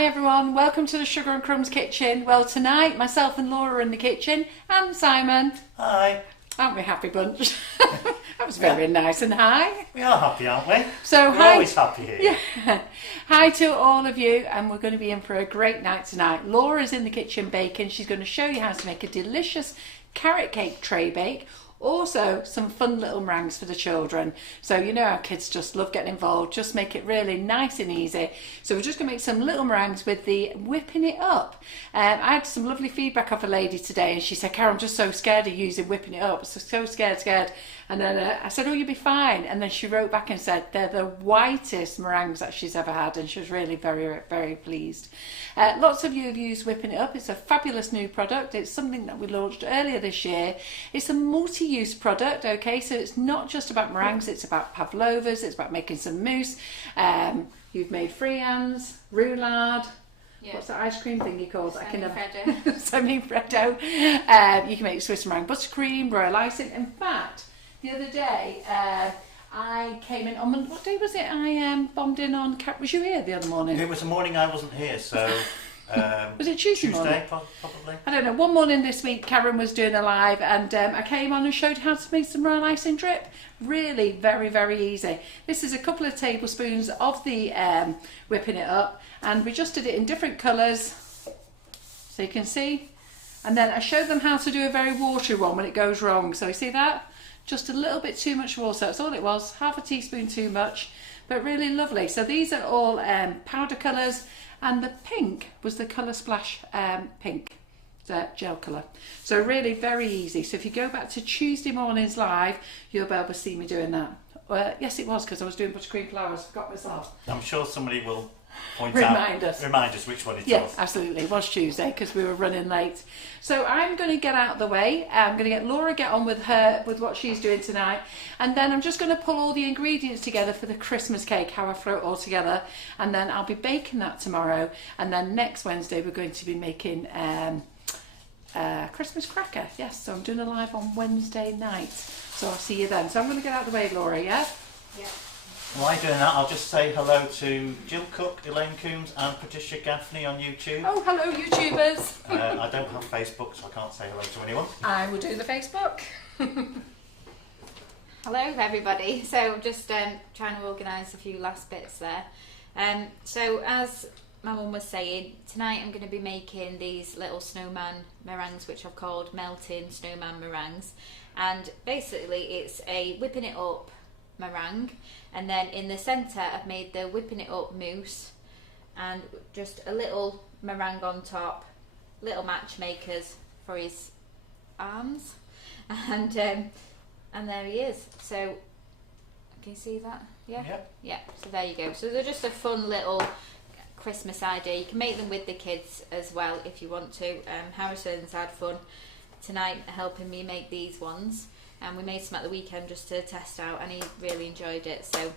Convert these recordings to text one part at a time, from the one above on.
Hi everyone, welcome to the Sugar and Crumbs kitchen. Well, tonight myself and Laura are in the kitchen and Simon. Hi. Aren't we a happy bunch? That was very nice and hi. We are happy, aren't we? So We're always happy here. Yeah. Hi to all of you, and we're going to be in for a great night tonight. Laura's in the kitchen baking. She's going to show you how to make a delicious carrot cake tray bake. Also, some fun little meringues for the children. So you know our kids just love getting involved. Just make it really nice and easy. So we're just going to make some little meringues with the whipping it up. I had some lovely feedback off a lady today, and she said, "Carol, I'm just so scared of using whipping it up. So scared. And then I said, "Oh, you'll be fine." And then she wrote back and said they're the whitest meringues that she's ever had, and she was really very, very pleased. Lots of you have used whipping it up. It's a fabulous new product. It's something that we launched earlier this year. It's a multi-use product, okay? So it's not just about meringues, it's about pavlovas, it's about making some mousse. You've made friands, roulade. Yeah. What's that ice cream thing you called? Semi-freddo. You can make Swiss meringue buttercream, royal icing. In fact, the other day, I came in on what day was it? I bombed in on. Was you here the other morning? It was the morning I wasn't here, so. Was it Tuesday morning? Probably. I don't know. One morning this week, Karen was doing a live, and I came on and showed how to make some royal icing drip. Really, very, very easy. This is a couple of tablespoons of the whipping it up, and we just did it in different colours, so you can see. And then I showed them how to do a very watery one when it goes wrong. So you see that? Just a little bit too much water. That's all it was. Half a teaspoon too much, but really lovely. So these are all powder colours, and the pink was the Colour Splash pink, the gel colour. So really very easy. So if you go back to Tuesday morning's live, you'll be able to see me doing that. Yes, it was, because I was doing buttercream flowers. Forgot myself. I'm sure somebody will remind us which one it was. Yeah, absolutely. It was Tuesday because we were running late. So I'm going to get out of the way. I'm going to get Laura get on with what she's doing tonight, and then I'm just going to pull all the ingredients together for the Christmas cake, how I throw it all together, and then I'll be baking that tomorrow, and then next Wednesday we're going to be making Christmas cracker. Yes, so I'm doing a live on Wednesday night, so I'll see you then. So I'm going to get out of the way, Laura. Yeah. While you're doing that, I'll just say hello to Jill Cook, Elaine Coombs and Patricia Gaffney on YouTube. Oh, hello YouTubers. I don't have Facebook, so I can't say hello to anyone. I will do the Facebook. Hello everybody. So just trying to organise a few last bits there. So as my mum was saying, tonight I'm going to be making these little snowman meringues, which I've called Melting Snowman Meringues. And basically it's a whipping it up meringue, and then in the centre I've made the whipping it up mousse, and just a little meringue on top, little matchmakers for his arms, and there he is. So can you see that? Yeah, so there you go. So they're just a fun little Christmas idea. You can make them with the kids as well if you want to. Harrison's had fun tonight helping me make these ones, and we made some at the weekend just to test out, and he really enjoyed it. So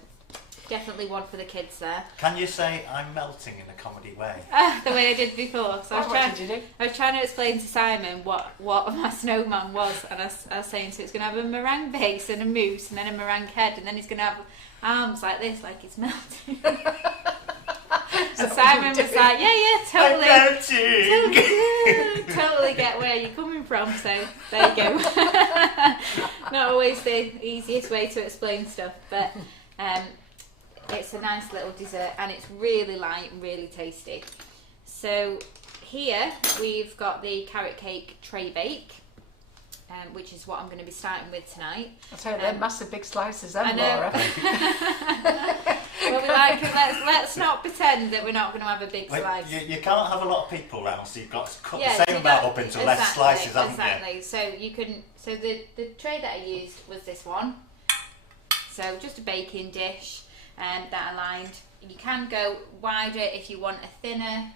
definitely one for the kids there. Can you say I'm melting in a comedy way? The way I did before. So what did you do? I was trying to explain to Simon what my snowman was, and I was saying, so it's going to have a meringue base and a mousse and then a meringue head, and then he's going to have arms like this, like it's melting. And Simon was like, yeah, totally. Totally get where you're coming from, so there you go. Not always the easiest way to explain stuff, but it's a nice little dessert, and it's really light and really tasty. So here we've got the carrot cake tray bake, which is what I'm going to be starting with tonight. I'll tell you, they're massive big slices, then, Laura. Well, let's not pretend that we're not going to have a big slice. You can't have a lot of people around, so you've got to cut the same amount up into less slices, haven't you? So you can. So the tray that I used was this one. So just a baking dish that I lined. You can go wider if you want a thinner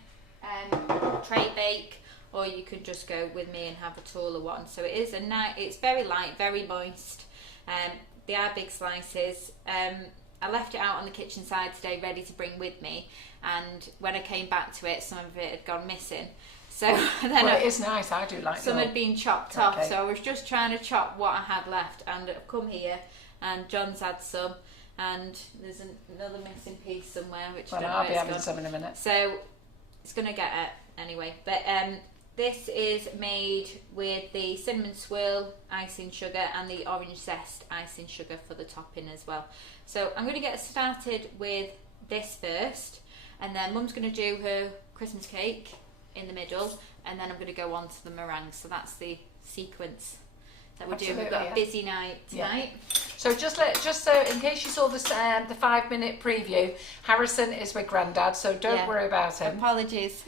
tray bake, or you could just go with me and have a taller one. So it is it's very light, very moist. They are big slices. I left it out on the kitchen side today ready to bring with me, and when I came back to it, some of it had gone missing. So then it is nice. I do like some had been chopped off, so I was just trying to chop what I had left, and I've come here and John's had some, and there's another missing piece somewhere, which I'll be having some in a minute. So It's going to get it anyway. But this is made with the cinnamon swirl icing sugar and the orange zest icing sugar for the topping as well. So I'm going to get started with this first, and then Mum's going to do her Christmas cake in the middle, and then I'm going to go on to the meringue. So that's the sequence that we're doing. We've got a busy night tonight. Yeah. So just so in case you saw this the 5-minute preview, Harrison is with Grandad, so don't worry about him. Apologies.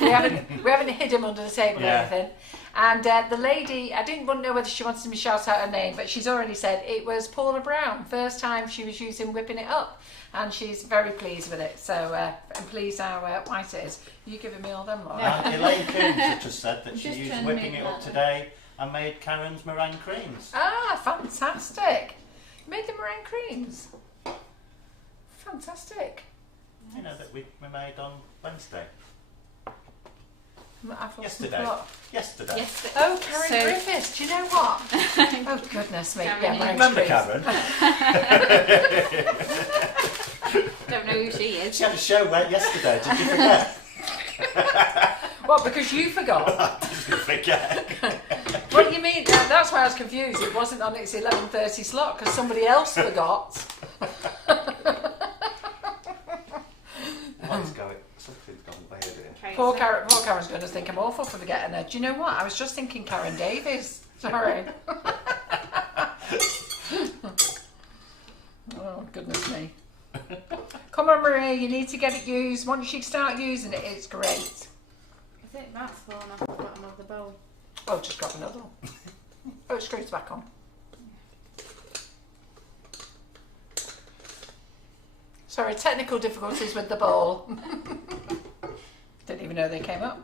we haven't hid him under the table or anything. And the lady, I didn't know whether she wanted me to shout out her name, but she's already said it was Paula Brown. First time she was using whipping it up, and she's very pleased with it. So and pleased how white it is. You giving me all them, Laura? Elaine Coombs had just said that she used whipping it up today and made Karen's meringue creams. Ah, fantastic! You made the meringue creams. Fantastic. You know that we made on Wednesday. Yesterday. Oh, Karen Griffiths. Do you know what? Oh, goodness me. Remember Karen? Don't know who she is. She had a show yesterday. Did you forget? What, because you forgot? I didn't forget. What do you mean? That's why I was confused. It wasn't on its 11:30 slot because somebody else forgot. Something's gone weird here. Poor Karen's going to think I'm awful for forgetting her. Do you know what? I was just thinking Karen Davies. Sorry. Oh, goodness me. Come on, Marie, you need to get it used. Once you start using it, it's great. I think that's fallen off the bottom of the bowl. Oh, just grab another one. Oh, it screws back on. Sorry, technical difficulties with the bowl. Didn't even know they came up.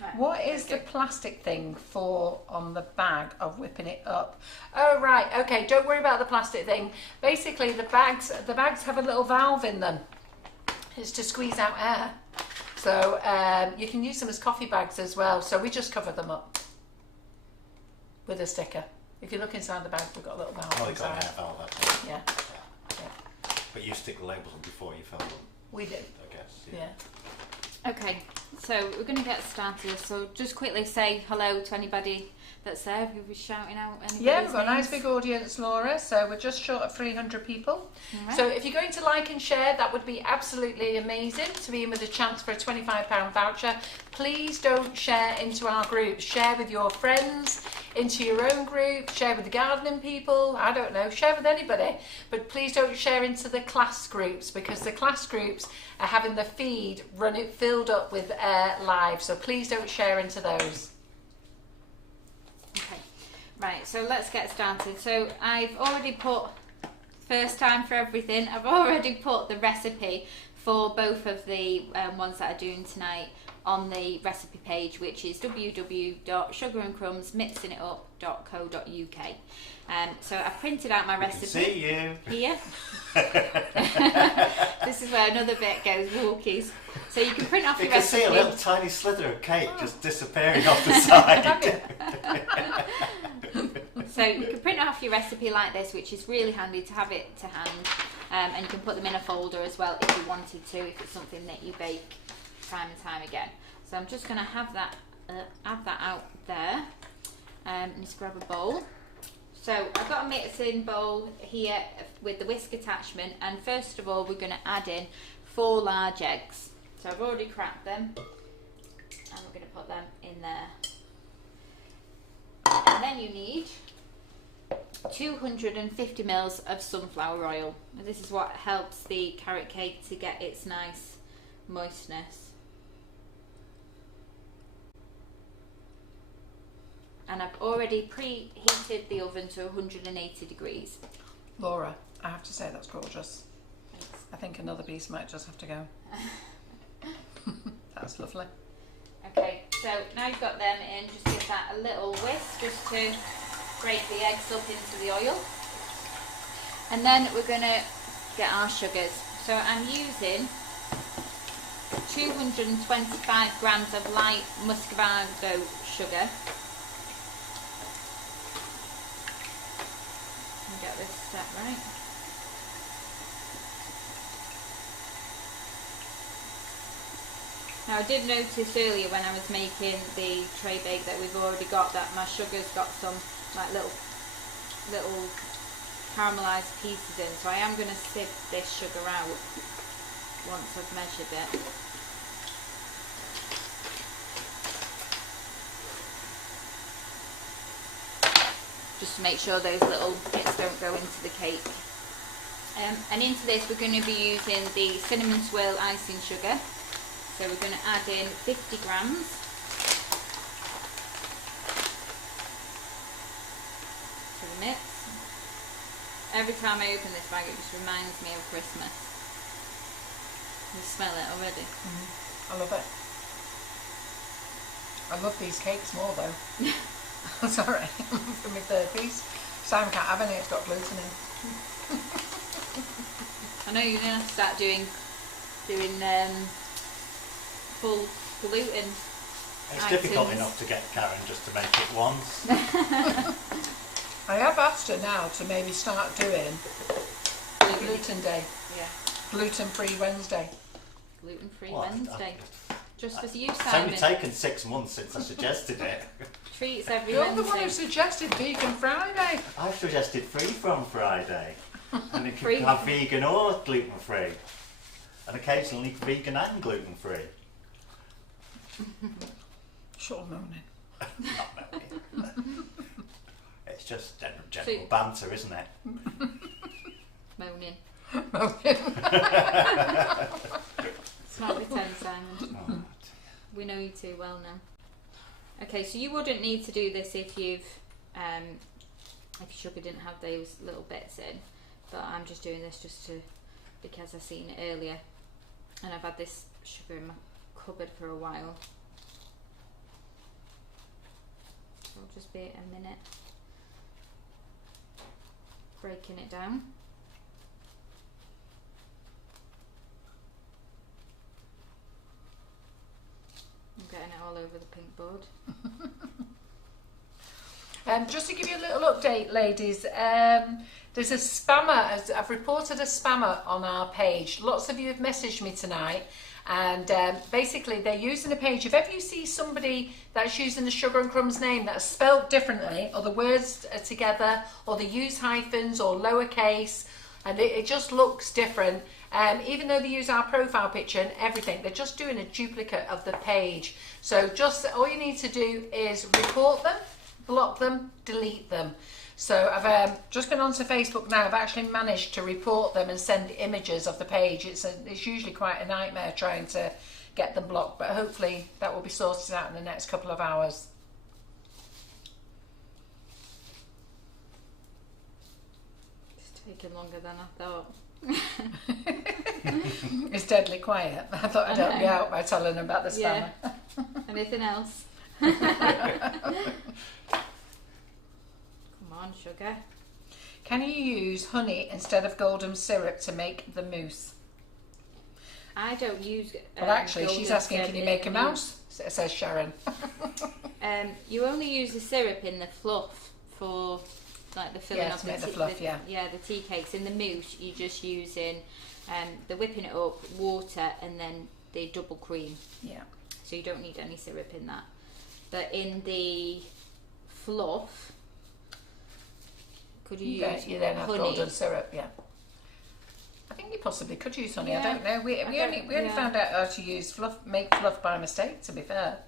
Right, what is the plastic thing for on the bag of whipping it up? Oh, right, okay, don't worry about the plastic thing. Basically, the bags have a little valve in them. It's to squeeze out air. So you can use them as coffee bags as well. So we just cover them up with a sticker. If you look inside the bag, we've got a little valve. Oh, they've got an air valve, that's yeah. But you stick the labels on before you fill them. We do. I guess. Yeah. Okay, so we're going to get started. So just quickly say hello to anybody that's there. We'll be shouting out anybody. Yeah, we've got a nice big audience, Laura. So we're just short of 300 people. Right. So if you're going to like and share, that would be absolutely amazing to be in with a chance for a £25 voucher. Please don't share into our group. Share with your friends, into your own group, share with the gardening people, I don't know, share with anybody. But please don't share into the class groups because the class groups are having the feed filled up with live. So please don't share into those. Okay, right, so let's get started. So I've already put, first time for everything, I've already put the recipe for both of the ones that I'm doing tonight on the recipe page, which is www.sugarandcrumbsmixingitup.co.uk. So I printed out my recipe. See you here. This is where another bit goes walkies. So you can print off your recipe. You can see a little tiny slither of cake just disappearing off the side. So you can print off your recipe like this, which is really handy to have it to hand, and you can put them in a folder as well if you wanted to, if it's something that you bake time and time again. So I'm just going to have that add that out there, and just grab a bowl. So I've got a mixing bowl here with the whisk attachment, and first of all we're going to add in 4 large eggs. So I've already cracked them, and we're going to put them in there. And then you need 250 ml of sunflower oil. And this is what helps the carrot cake to get its nice moistness. And I've already preheated the oven to 180 degrees. Laura, I have to say that's gorgeous. Thanks. I think another piece might just have to go. That's lovely. Okay, so now you've got them in, just give that a little whisk just to break the eggs up into the oil. And then we're going to get our sugars. So I'm using 225 grams of light muscovado sugar. Get this set right. Now I did notice earlier when I was making the tray bake that we've already got that my sugar's got some like little caramelised pieces in, so I am going to sieve this sugar out once I've measured it. Just to make sure those little bits don't go into the cake. And into this we're going to be using the cinnamon swirl icing sugar. So we're going to add in 50 grams. To the mix. Every time I open this bag it just reminds me of Christmas. You smell it already. I love it. I love these cakes more though. Sorry, for my third piece. Simon can't have any, it's got gluten in. I know you're going to have to start doing full gluten. It's difficult enough to get Karen just to make it once. I have asked her now to maybe start doing gluten day. Yeah. Gluten-free Wednesday. Gluten-free Well, Wednesday. Just for you, It's Simon. only taken 6 months since I suggested it. Treats every You're the one who Wednesday. suggested vegan Friday. I suggested free from Friday. And it Free. can have vegan or gluten free. And occasionally vegan and gluten free. Short moaning. Not many. It's just general banter, isn't it? Moaning. Moaning. Smart return, Simon. Oh, We know you too well now. Okay, so you wouldn't need to do this if your sugar didn't have those little bits in, but I'm just doing this because I've seen it earlier, and I've had this sugar in my cupboard for a while. So I'll just be a minute breaking it down. I'm getting it all over the pink board. Just to give you a little update, ladies, there's a spammer. I've reported a spammer on our page. Lots of you have messaged me tonight, and basically they're using a page. If ever you see somebody that's using the Sugar and Crumbs name that's spelled differently, or the words are together, or they use hyphens or lowercase, and it just looks different, even though they use our profile picture and everything, they're just doing a duplicate of the page. So just all you need to do is report them, block them, delete them. So I've just been onto Facebook now. I've actually managed to report them and send images of the page. It's usually quite a nightmare trying to get them blocked, but hopefully that will be sorted out in the next couple of hours. It's taking longer than I thought. It's deadly quiet. I thought I'd help you out by telling them about the spammer. Yeah. Anything else? Come on, sugar. Can you use honey instead of golden syrup to make the mousse? I don't use. Well, actually, she's golden asking, syrup can you in make a the mouse? Says Sharon. You only use the syrup in the fluff for like the filling Yeah, of to the make the tea, fluff, yeah. Yeah, the tea cakes. In the mousse, you're just using the whipping it up, water, and then the double cream. Yeah. So you don't need any syrup in that. But in the fluff, could you use You then have honey? golden syrup, yeah. I think you possibly could use honey. Yeah. I don't know. We only found out how to use make fluff by mistake, to be fair.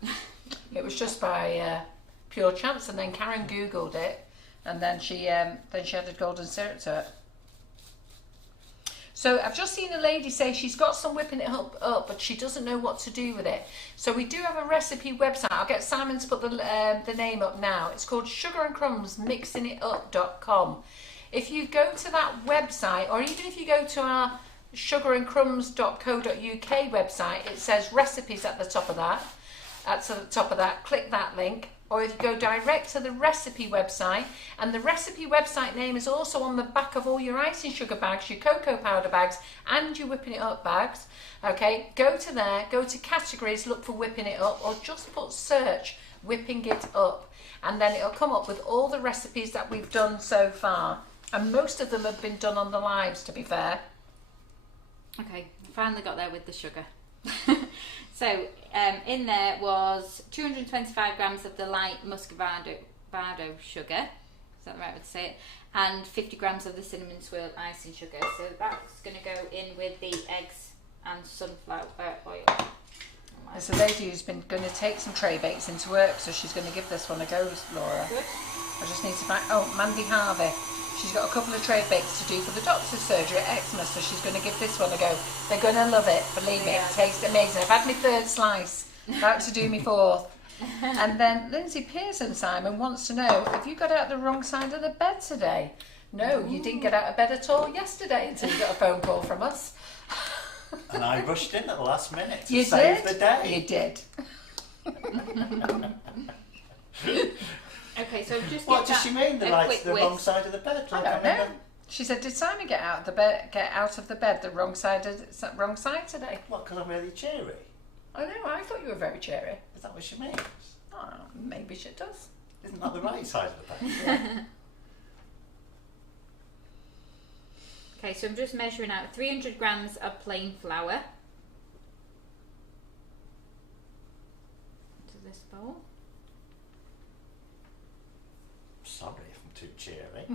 It was just by pure chance, and then Karen Googled it, and then she added golden syrup to it. So I've just seen a lady say she's got some whipping it up, but she doesn't know what to do with it. So we do have a recipe website. I'll get Simon to put the name up now. It's called Sugar and Crumbs mixingitup.com. If you go to that website, or even if you go to our sugarandcrumbs.co.uk website, it says recipes at the top of that. Click that link. Or if you go direct to the recipe website, and the recipe website name is also on the back of all your icing sugar bags, your cocoa powder bags, and your whipping it up bags. Okay, go to there, go to categories, look for whipping it up, or just put search whipping it up, and then it'll come up with all the recipes that we've done so far. And most of them have been done on the lives, to be fair. Okay, finally got there with the sugar. So in there was 225 grams of the light muscovado sugar, is that the right way to say it, and 50 grams of the cinnamon swirl icing sugar. So that's going to go in with the eggs and sunflower oil. There's a lady who's been going to take some tray bakes into work, so she's going to give this one a go, Laura. Good. I just need to find... Oh, Mandy Harvey. She's got a couple of tray bakes to do for the doctor's surgery at eczema, so she's going to give this one a go. They're going to love it, believe me. It tastes amazing. I've had my third slice, about to do my fourth. And then Lindsay Pearson, Simon, wants to know, have you got out the wrong side of the bed today? No, you didn't get out of bed at all yesterday until you got a phone call from us. And I rushed in at the last minute to save the day. You did. Okay, so just What does she mean? The wrong side of the bed? I don't know. She said, "Did Simon get out of the bed? The wrong side today?" What? Because I'm really cheery. I know. I thought you were very cheery. Is that what she means? Oh, maybe she does. Isn't that the right side of the bed? Okay, so I'm just measuring out 300 grams of plain flour into this bowl. Sorry if I'm too cheery.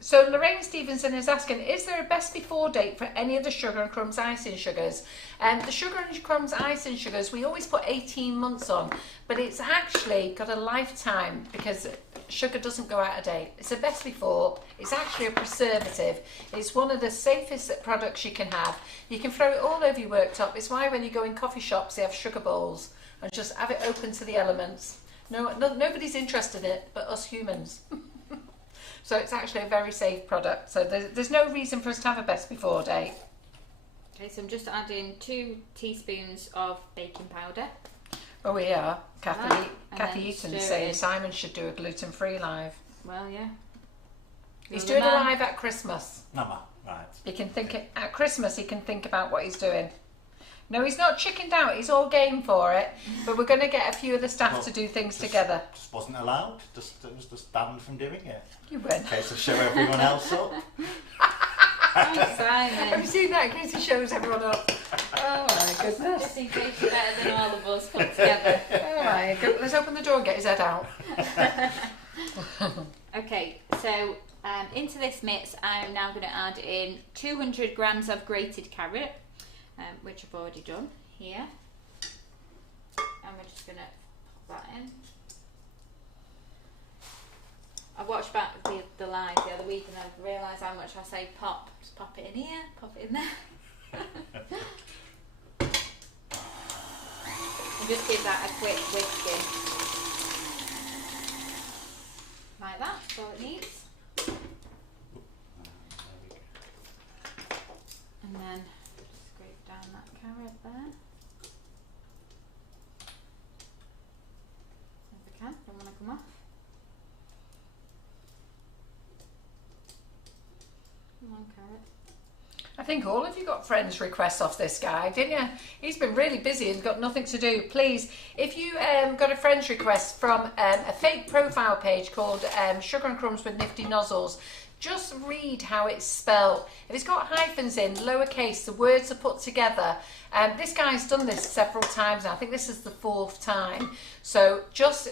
So Lorraine Stevenson is asking, is there a best before date for any of the Sugar and Crumbs icing sugars? The Sugar and Crumbs icing sugars, we always put 18 months on, but it's actually got a lifetime because sugar doesn't go out of date. It's a best before. It's actually a preservative. It's one of the safest products you can have. You can throw it all over your worktop. It's why when you go in coffee shops, they have sugar bowls and just have it open to the elements. Nobody's interested in it but us humans. So it's actually a very safe product. So there's no reason for us to have a best before date. Okay, so I'm just adding 2 teaspoons of baking powder. Oh, we are. Kathy then Eaton's saying Simon should do a gluten-free live. Well, yeah. He's doing a live at Christmas. Mama, right. He can think at Christmas. He can think about what he's doing. No, he's not chickened out. He's all game for it. But we're going to get a few of the staff to do things together. Just wasn't allowed. It was just banned from doing it. You win. In case of show everyone else up. Thanks, Simon. Have you seen that? In case he shows everyone up. Oh my goodness. Just in case you're better than all of us put together. Oh my goodness. Let's open the door and get his head out. Okay, so into this mix I'm now going to add in 200 grams of grated carrot, which I've already done here. And we're just going to pop that in. I watched back the live the other week and I realised how much I say pop. Just pop it in here, pop it in there. And just give that a quick whisking. Like that, that's all it needs. And then scrape down that carrot there. As I can, don't want to come off. Come on, carrot. I think all of you got friends requests off this guy, didn't you? He's been really busy and got nothing to do. Please, if you got a friends request from a fake profile page called Sugar and Crumbs with Nifty Nozzles, just read how it's spelled. If it's got hyphens in, lowercase, the words are put together. This guy's done this several times now. I think this is the 4th time. So just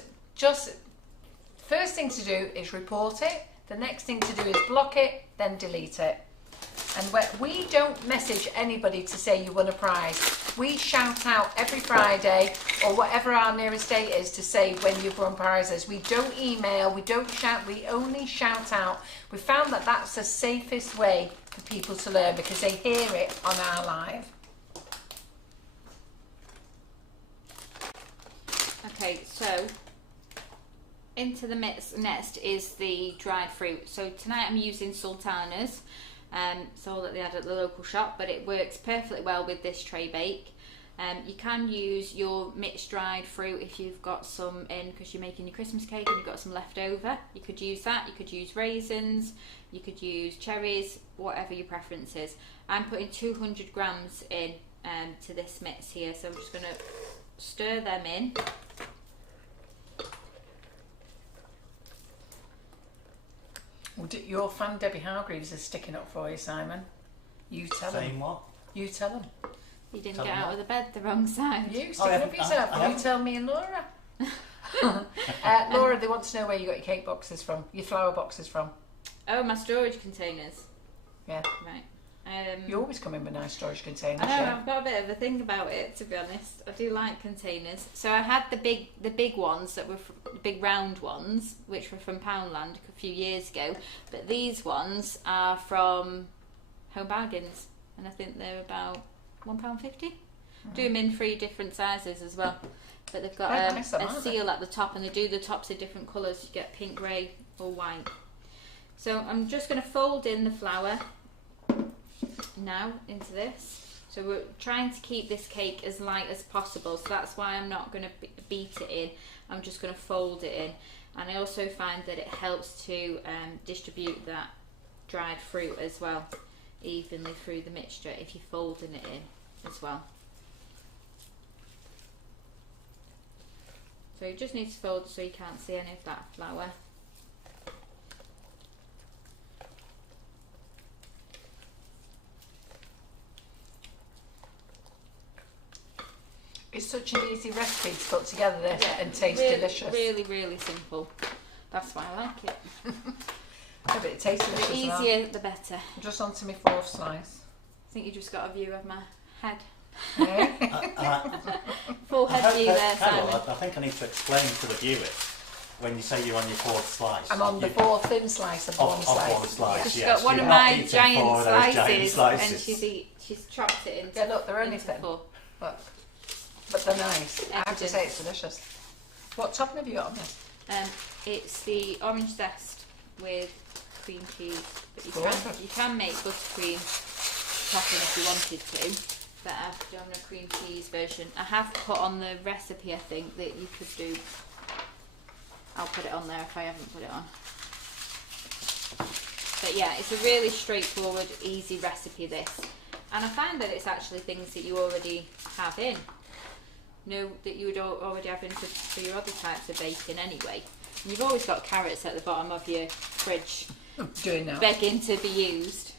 first thing to do is report it. The next thing to do is block it, then delete it. And we don't message anybody to say you won a prize. We shout out every Friday or whatever our nearest date is to say when you've won prizes. We don't email, we don't shout, we only shout out. We found that that's the safest way for people to learn because they hear it on our live. Okay, so into the mix next is the dried fruit. So tonight I'm using sultanas. It's all that they had at the local shop, but it works perfectly well with this tray bake. You can use your mixed dried fruit if you've got some in because you're making your Christmas cake and you've got some left over. You could use that. You could use raisins. You could use cherries, whatever your preference is. I'm putting 200 grams in to this mix here, so I'm just going to stir them in. Well, your fan Debbie Hargreaves is sticking up for you, Simon. You tell him. Saying what? You tell him. You didn't Tell get them out what? of the bed the wrong side. You sticking up yourself. I You tell me and Laura. Laura, they want to know where you got your cake boxes from, your flour boxes from. Oh, my storage containers. Yeah. Right. You always come in with nice storage containers. I know, Yeah. I've got a bit of a thing about it, to be honest. I do like containers. So I had the big ones that were big round ones, which were from Poundland a few years ago. But these ones are from Home Bargains, and I think they're about £1.50. Do them in 3 different sizes as well. But they've got Nice, aren't a they? seal at the top, and they do the tops of different colours. You get pink, grey, or white. So I'm just going to fold in the flour now into this. So we're trying to keep this cake as light as possible, so that's why I'm not going to beat it in. I'm just going to fold it in, and I also find that it helps to distribute that dried fruit as well evenly through the mixture if you're folding it in as well. So you just need to fold so you can't see any of that flour. It's such an easy recipe to put together this and taste really, delicious. Really, really simple. That's why I like it. Yeah, but it tastes delicious. The as well. easier, the better. I'm just onto my 4th slice. I think you just got a view of my head. Yeah. Full head view there, Carol, Simon. I think I need to explain to the viewers when you say you're on your 4th slice. I'm on the 4th thin slice of one slice. One slice. She's Yes, got one you're of not my eating giant 4 of those giant slices, and she's chopped it into. Yeah, look, they're only into thin. 4. Look. But they're nice. I have to Evidence. say it's delicious. What topping have you got on this? It's the orange zest with cream cheese. But Gorgeous. you can make buttercream topping if you wanted to, but I've done a cream cheese version. I have put on the recipe, I think, that you could do. I'll put it on there if I haven't put it on. But yeah, it's a really straightforward, easy recipe, this. And I find that it's actually things that you already have in. That you would already have in for your other types of baking anyway. And you've always got carrots at the bottom of your fridge Doing now. begging to be used.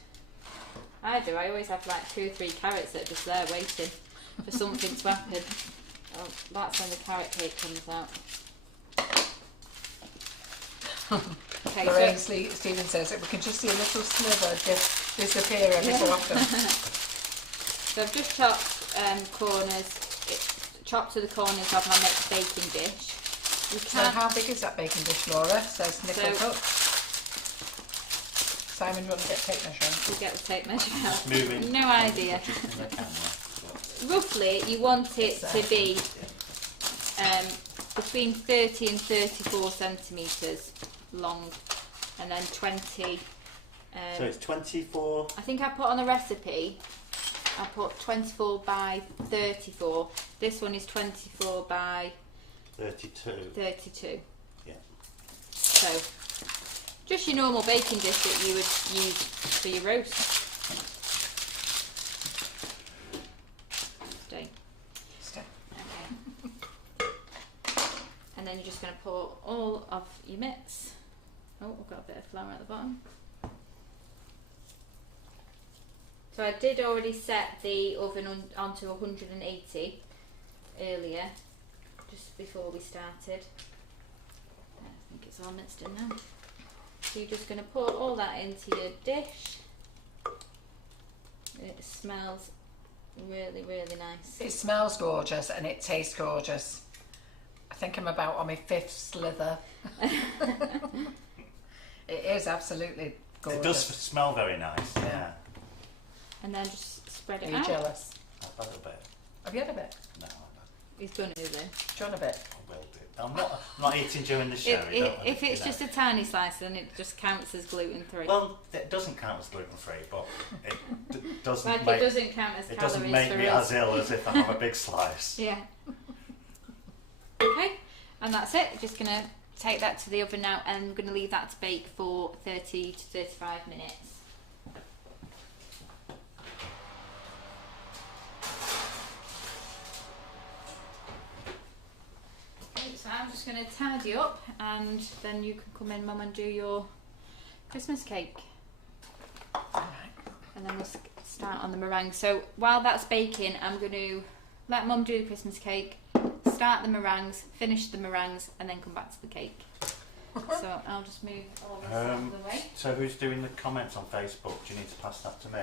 I do. I always have like 2 or 3 carrots that are just there waiting for something to happen. Oh, that's when the carrot cake comes out. Okay, Lorraine so Stephen says that we can just see a little sliver disappear every so often. So I've just chopped corners, chopped to the corners of my next baking dish. You So can how big is that baking dish, Laura? Says Nickel So- Cook. Simon, do you want to get tape measure? you get the tape measure out. Moving. No idea. In the camera. Roughly, you want it to be between 30 and 34 centimetres long, and then 20. So it's 24. I think I put on the recipe, I put 24 by 34. This one is 24 by 32. 32. Yeah. So, just your normal baking dish that you would use for your roast. Stay. Stay. Okay. And then you're just going to pour all of your mix. Oh, we've got a bit of flour at the bottom. So I did already set the oven onto 180 earlier, just before we started. I think it's all mixed in now. So you're just going to pour all that into your dish. It smells really, really nice. It smells gorgeous and it tastes gorgeous. I think I'm about on my 5th slither. It is absolutely gorgeous. It does smell very nice. Yeah. And then just spread Are it you out. jealous? I've had a bit. Have you had a bit? No, He's going to then. Do you want a bit? I will do. I'm not eating during the show. If it's just a tiny slice, then it just counts as gluten-free. Well, it doesn't count as gluten free, but it doesn't like make it doesn't count as it calories doesn't make for me us. as ill as if I have a big slice. Yeah. Okay, and that's it. Just gonna take that to the oven now, and I'm gonna leave that to bake for 30 to 35 minutes. Okay, so I'm just gonna tidy up, and then you can come in, Mum, and do your Christmas cake. And then we'll start on the meringue. So while that's baking, I'm going to let Mum do the Christmas cake, start the meringues, finish the meringues, and then come back to the cake. So I'll just move all this out of the way. So who's doing the comments on Facebook? Do you need to pass that to me?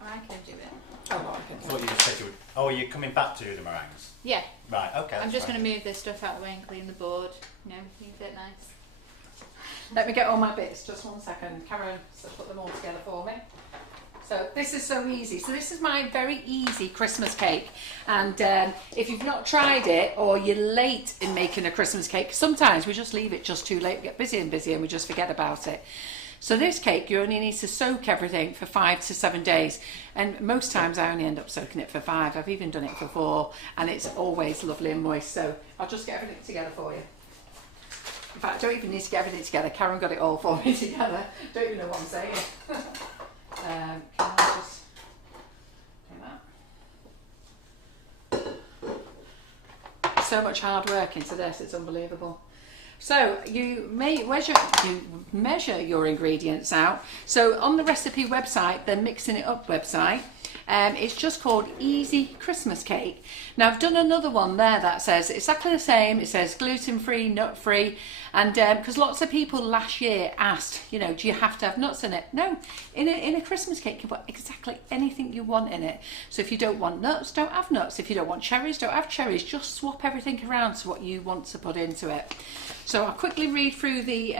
I can do it. Oh, I can. I thought you said you would. Oh, you're coming back to do the meringues? Yeah. Right, okay. I'm just going to move this stuff out of the way and clean the board. You know, leave it nice. Let me get all my bits, just 1 second. Karen, so put them all together for me. So this is so easy. So this is my very easy Christmas cake. And if you've not tried it, or you're late in making a Christmas cake, sometimes we just leave it just too late, we get busy and busy and we just forget about it. So this cake, you only need to soak everything for 5 to 7 days. And most times I only end up soaking it for 5. I've even done it for 4. And it's always lovely and moist. So I'll just get everything together for you. In fact, I don't even need to get everything together. Karen got it all for me together. Don't even know what I'm saying. Can I just do that? So much hard work into this, it's unbelievable. So you measure your ingredients out. So on the recipe website, the Mixing It Up website, it's just called Easy Christmas Cake. Now I've done another one there that says exactly the same. It says gluten-free, nut-free, and because lots of people last year asked, you know, do you have to have nuts in it? No, in a Christmas cake you put exactly anything you want in it. So if you don't want nuts, don't have nuts. If you don't want cherries, don't have cherries. Just swap everything around to what you want to put into it. So I'll quickly read through the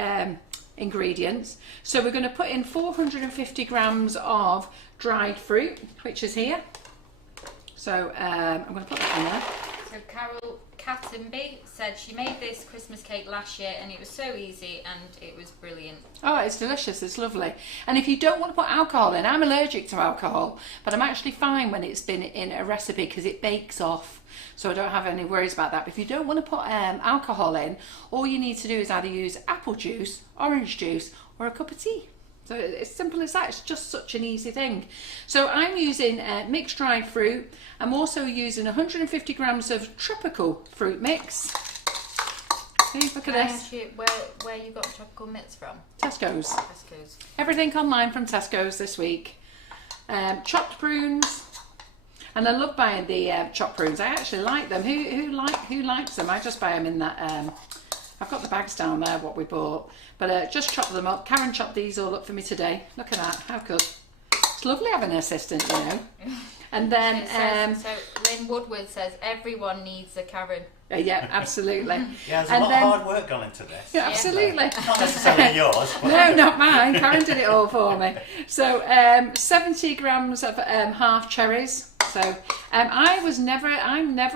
ingredients. So we're going to put in 450 grams of dried fruit, which is here. So I'm going to put that in there. So Carol Cattenby said she made this Christmas cake last year and it was so easy and it was brilliant. Oh, it's delicious, it's lovely. And if you don't want to put alcohol in, I'm allergic to alcohol, but I'm actually fine when it's been in a recipe because it bakes off. So I don't have any worries about that. But if you don't want to put alcohol in, all you need to do is either use apple juice, orange juice, or a cup of tea. So it's simple as that. It's just such an easy thing. So I'm using mixed dried fruit. I'm also using 150 grams of tropical fruit mix. See, look at this. Ask you where you got tropical mix from? Tesco's. Tesco's. Everything online from Tesco's this week. Chopped prunes. And I love buying the chopped prunes. I actually like them. Who likes them? I just buy them in that. I've got the bags down there, what we bought. But just chop them up. Karen chopped these all up for me today. Look at that. How good. It's lovely having an assistant, you know. And then... so Lynn Woodward says everyone needs a Karen. Yeah, absolutely. Yeah, there's a lot of hard work gone into this. Yeah, absolutely. Not necessarily yours. But No, not mine. Karen did it all for me. So 70 grams of half cherries. So I'm never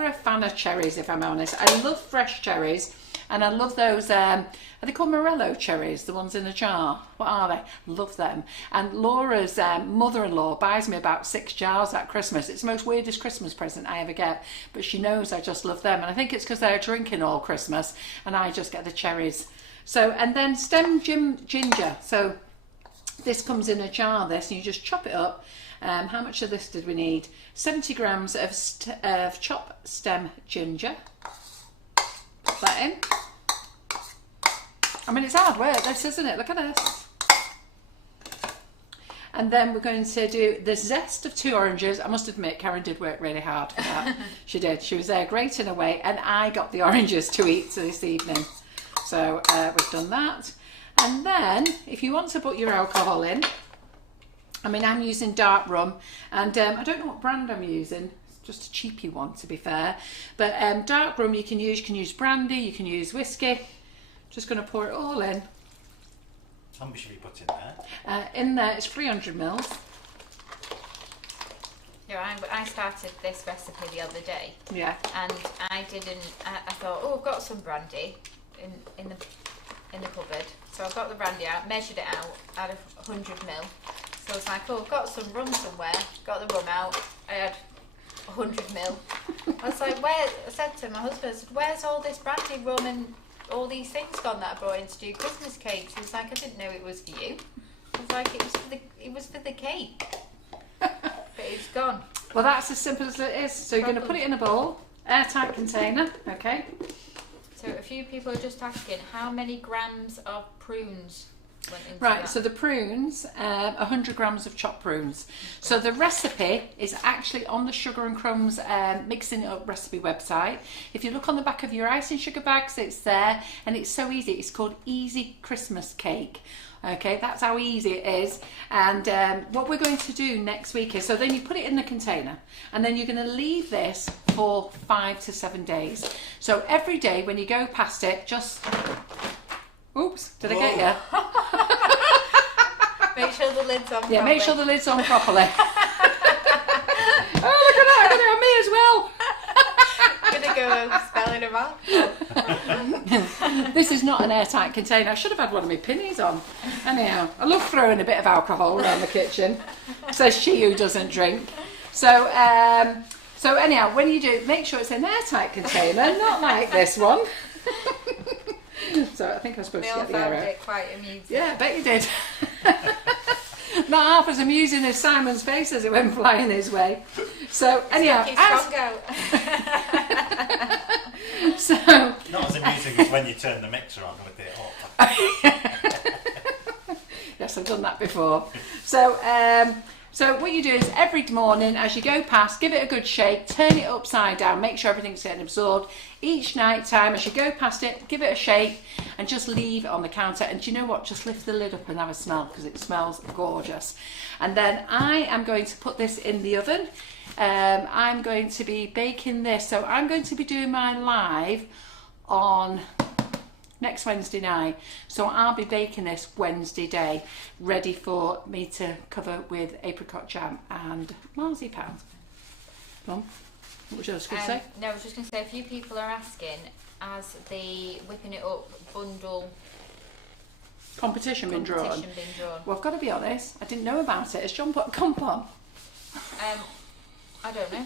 a fan of cherries, if I'm honest. I love fresh cherries. And I love those, are they called Morello cherries, the ones in a jar? What are they? Love them. And Laura's mother-in-law buys me about 6 jars at Christmas. It's the most weirdest Christmas present I ever get. But she knows I just love them. And I think it's because they're drinking all Christmas and I just get the cherries. So, and then stemmed ginger. So this comes in a jar, this, and you just chop it up. How much of this did we need? 70 grams of chopped stem ginger. Put that in. I mean, it's hard work, this, isn't it? Look at this. And then we're going to do the zest of 2 oranges. I must admit, Karen did work really hard for that. She did. She was there grating away, and I got the oranges to eat this evening. So we've done that. And then, if you want to put your alcohol in, I mean, I'm using dark rum, and I don't know what brand I'm using. Just a cheapy one, to be fair. But dark rum you can use brandy, you can use whiskey. Just going to pour it all in. How much have you put in there? In there it's 300 mils. Yeah, I started this recipe the other day. Yeah. And I thought, oh, I've got some brandy in the cupboard. So I got the brandy out, measured it out of 100 mil. So I was like, oh, I've got some rum somewhere. Got the rum out. I had 100 mil. I was like, I said to my husband, I said, where's all this brandy, rum and all these things gone that I brought in to do Christmas cakes? He was like, I didn't know it was for you. I was like, it was for the cake. But it's gone. Well, that's as simple as it is. So you're going to put it in a bowl, airtight container, okay? So a few people are just asking, how many grams of prunes went into Right, that? so the prunes, 100 grams of chopped prunes. So the recipe is actually on the Sugar and Crumbs mixing it up recipe website. If you look on the back of your icing sugar bags, it's there, and it's so easy. It's called Easy Christmas Cake. Okay, that's how easy it is. And what we're going to do next week is, so then you put it in the container, and then you're going to leave this for 5 to 7 days. So every day when you go past it, just... Oops, did I get you? Make sure the lid's on. Yeah, make sure the lid's on properly. Oh, look at that, I got it on me as well. Gonna go spelling them out. This is not an airtight container. I should have had one of my pinnies on. Anyhow, I love throwing a bit of alcohol around the kitchen. Says she who doesn't drink. So anyhow, when you do, make sure it's an airtight container, not like this one. So I think I was supposed to get the air out. It quite amusing. Yeah, I bet you did. Not half as amusing as Simon's face as it went flying his way. So anyhow, so Not as amusing as when you turn the mixer on with it up. Yes, I've done that before. So what you do is every morning as you go past, give it a good shake, turn it upside down, make sure everything's getting absorbed. Each night time as you go past it, give it a shake and just leave it on the counter. And do you know what? Just lift the lid up and have a smell, because it smells gorgeous. And then I am going to put this in the oven. I'm going to be baking this. So I'm going to be doing my live on next Wednesday night. So I'll be baking this Wednesday day, ready for me to cover with apricot jam and marzipan. Mum, what was you going to say? No, I was just going to say, a few people are asking, as the whipping it up bundle Competition been drawn? been drawn? Well, I've got to be honest, I didn't know about it. Has John put a comp on? I don't know.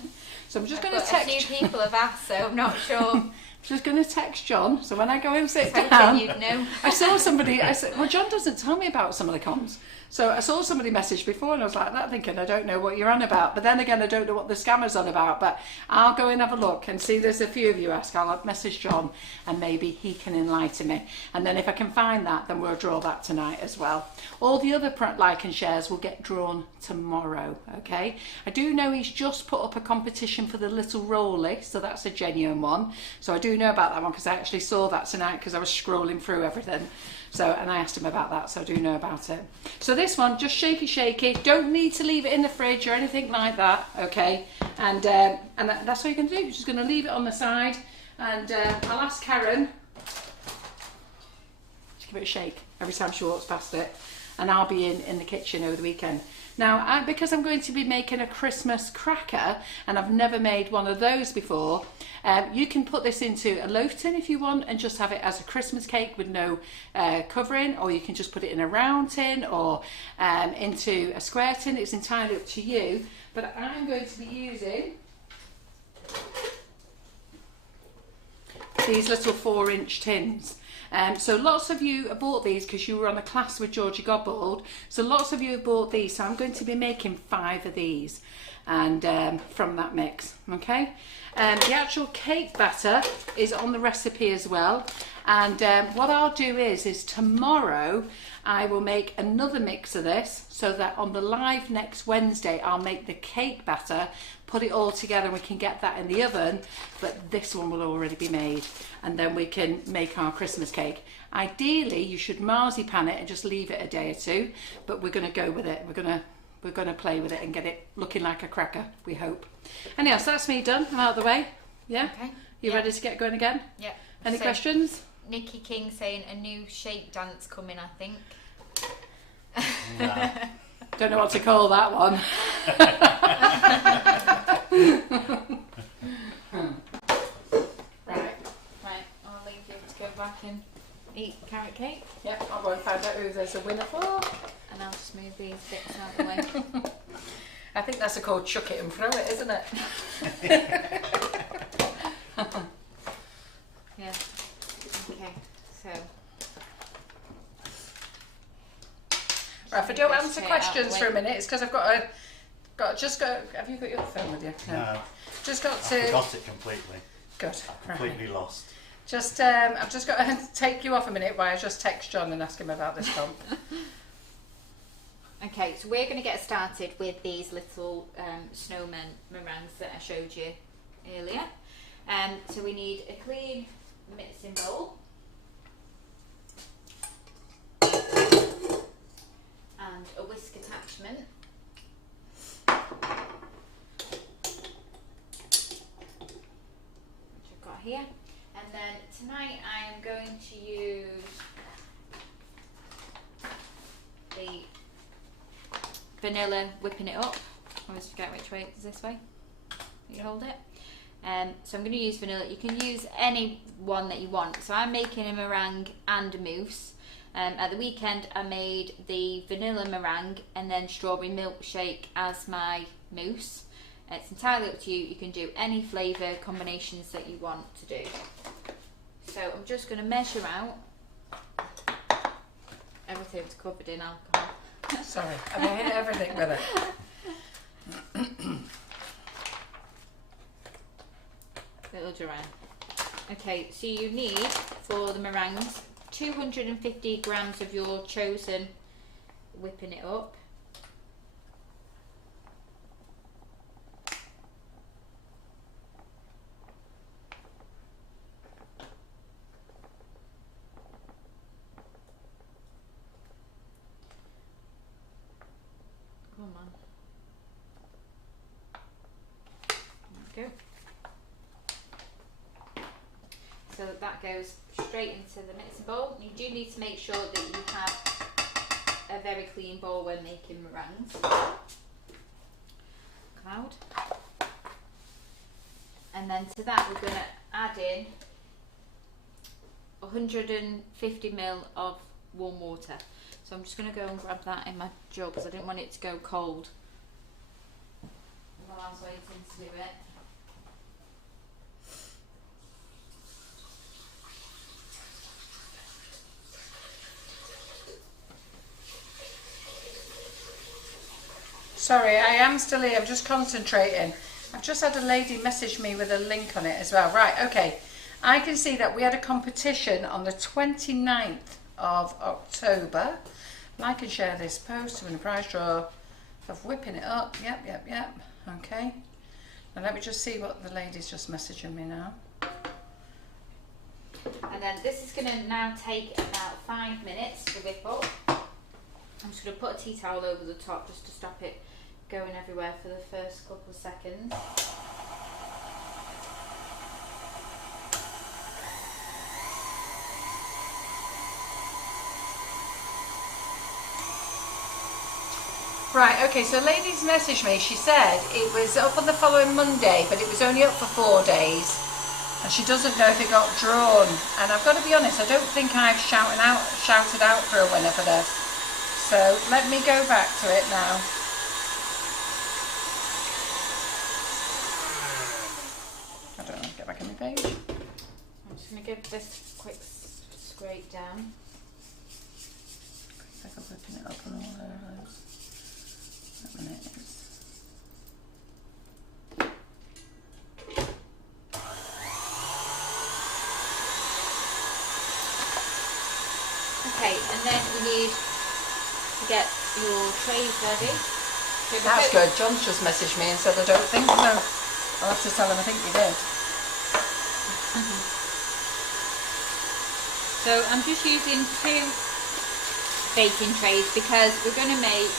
So I'm just I've going to got text. a few people have asked, so I'm not sure. Just going to text John. So when I go and sit Hoping down, you'd know. I saw somebody. I said, "Well, John doesn't tell me about some of the comps." So I saw somebody message before, and I was like that, thinking, "I don't know what you're on about." But then again, I don't know what the scammer's on about. But I'll go and have a look and see. There's a few of you ask. I'll message John, and maybe he can enlighten me. And then if I can find that, then we'll draw that tonight as well. All the other like and shares will get drawn tomorrow. Okay. I do know he's just put up a competition for the little rolly, so that's a genuine one. So I do know about that one because I actually saw that tonight because I was scrolling through everything. So, and I asked him about that, so I do know about it. So this one, just shaky. Don't need to leave it in the fridge or anything like that, okay? And that's what you're going to do. You're just going to leave it on the side. And I'll ask Karen to give it a shake every time she walks past it. And I'll be in the kitchen over the weekend. Now, because I'm going to be making a Christmas cracker, and I've never made one of those before, you can put this into a loaf tin if you want and just have it as a Christmas cake with no covering, or you can just put it in a round tin or into a square tin. It's entirely up to you, but I'm going to be using these little 4-inch tins. So lots of you have bought these because you were on a class with Georgie Godbold. So lots of you have bought these. So I'm going to be making 5 of these, and from that mix. Okay. The actual cake batter is on the recipe as well. And what I'll do is tomorrow I will make another mix of this, so that on the live next Wednesday I'll make the cake batter, put it all together, and we can get that in the oven. But this one will already be made, and then we can make our Christmas cake. Ideally you should marzipan it and just leave it a day or two, but we're going to go with it. We're going to play with it and get it looking like a cracker, we hope. Anyhow, so that's me done. I'm out of the way. Yeah? Okay. You ready to get going again? Yeah. Any questions? Nikki King saying a new shape dance coming, I think. No. Don't know what to call that one. Right, I'll leave you to go back and eat carrot cake. yep, I'll go and find out who there's a winner for. And I'll just move these bits out of the way. I think that's called chuck it and throw it, isn't it? Yeah. Okay, so. Right, if I don't Just answer straight out questions the for a way. minute, it's because I've got. Have you got your phone with you? No. Just got I to. forgot it completely. Good. I'm completely lost. Just, I've just got to take you off a minute while I just text John and ask him about this pump. Okay, so we're going to get started with these little snowman meringues that I showed you earlier. So we need a clean mixing bowl and a whisk attachment. Which I've got here. And then tonight I am going to use the vanilla whipping it up. I always forget which way is this way. You hold it. So I'm going to use vanilla. You can use any one that you want. So I'm making a meringue and a mousse. At the weekend I made the vanilla meringue and then strawberry milkshake as my mousse. It's entirely up to you. You can do any flavour combinations that you want to do. So I'm just going to measure out. Everything's covered in alcohol. Sorry, I mean hit everything with it. Little Joanne. Okay, so you need for the meringues 250 grams of your chosen whipping it up. Come on. There we go. So that goes straight into the mixing bowl. You do need to make sure that you have a very clean bowl when making meringues. Cloud. And then to that we're going to add in 150 ml of warm water. So I'm just going to go and grab that in my jug because I didn't want it to go cold while I was waiting to do it. Sorry, I am still here. I'm just concentrating. I've just had a lady message me with a link on it as well. Right, okay. I can see that we had a competition on the 29th of October. Like and share this post to win a prize draw of whipping it up. Yep. Okay. Now let me just see what the lady's just messaging me now. And then this is going to now take about 5 minutes to whip up. I'm just going to put a tea towel over the top just to stop it going everywhere for the first couple of seconds. Right, okay, so ladies messaged me. She said it was up on the following Monday, but it was only up for 4 days. And she doesn't know if it got drawn. And I've got to be honest, I don't think I've shouted out for a winner for this. So let me go back to it now. I don't know, get back on my page. I'm just going to give this a quick scrape down. Quick back up, open it up and all those. That minute is. Okay, and then we need to get your trays ready. So That's good. John's just messaged me and said I don't think so. I'll have to tell him I think you did. So I'm just using 2 baking trays because we're going to make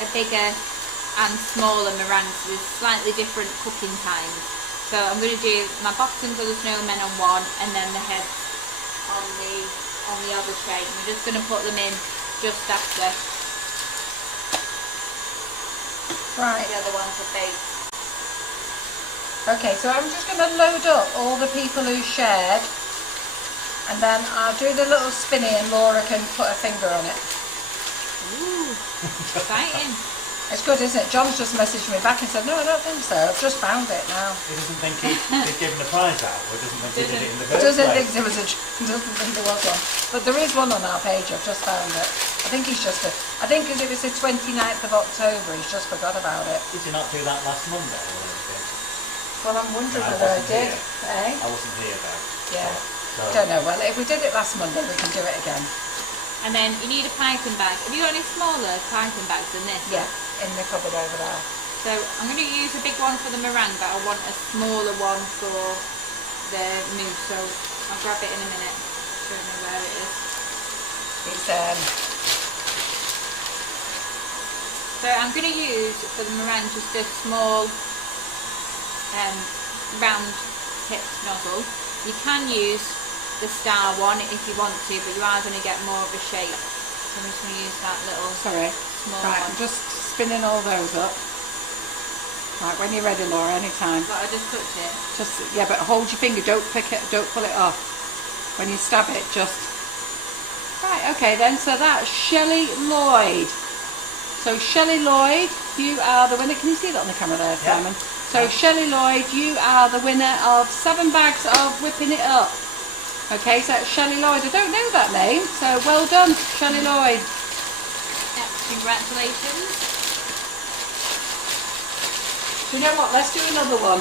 a bigger and smaller meringue with slightly different cooking times. So I'm going to do my bottoms of the snowmen on one and then the heads on the other tray. We're just going to put them in just after Right. the other ones are baked. Okay, so I'm just going to load up all the people who shared and then I'll do the little spinny and Laura can put a finger on it. Ooh, exciting. It's good, isn't it? John's just messaged me back and said, no, I don't think so. I've just found it now. He doesn't think he's given the prize out, or doesn't think he did it in the first Doesn't place. think doesn't think there was one. But there is one on our page, I've just found it. I think he's just, I think because it was the 29th of October, he's just forgot about it. Did you not do that last Monday or anything? Well, I'm wondering I whether I wasn't did. here. Eh? I wasn't here though. Yeah. So, Don't know. Well, if we did it last Monday, we can do it again. And then you need a piping bag. Have you got any smaller piping bags than this? Yeah, in the cupboard over there. So I'm going to use a big one for the meringue, but I want a smaller one for the mousse. So I'll grab it in a minute. Show me where it is. It's So I'm going to use for the meringue just a small round tip nozzle. You can use the star one if you want to, but you are going to get more of a shape. So I'm just going to use that little small right. one. I'm just spinning all those up. Right, when you're ready, Laura, anytime. But I just touch it. Just but hold your finger. Don't pick it. Don't pull it off. When you stab it, just right. Okay, then. So that's Shelley Lloyd. So Shelley Lloyd, you are the winner. Can you see that on the camera there, Simon? So Shelley Lloyd, you are the winner of 7 bags of whipping it up. Okay, so that's Shelley Lloyd. I don't know that name, so well done, Shelley Lloyd. Yeah, congratulations. Do you know what? Let's do another one.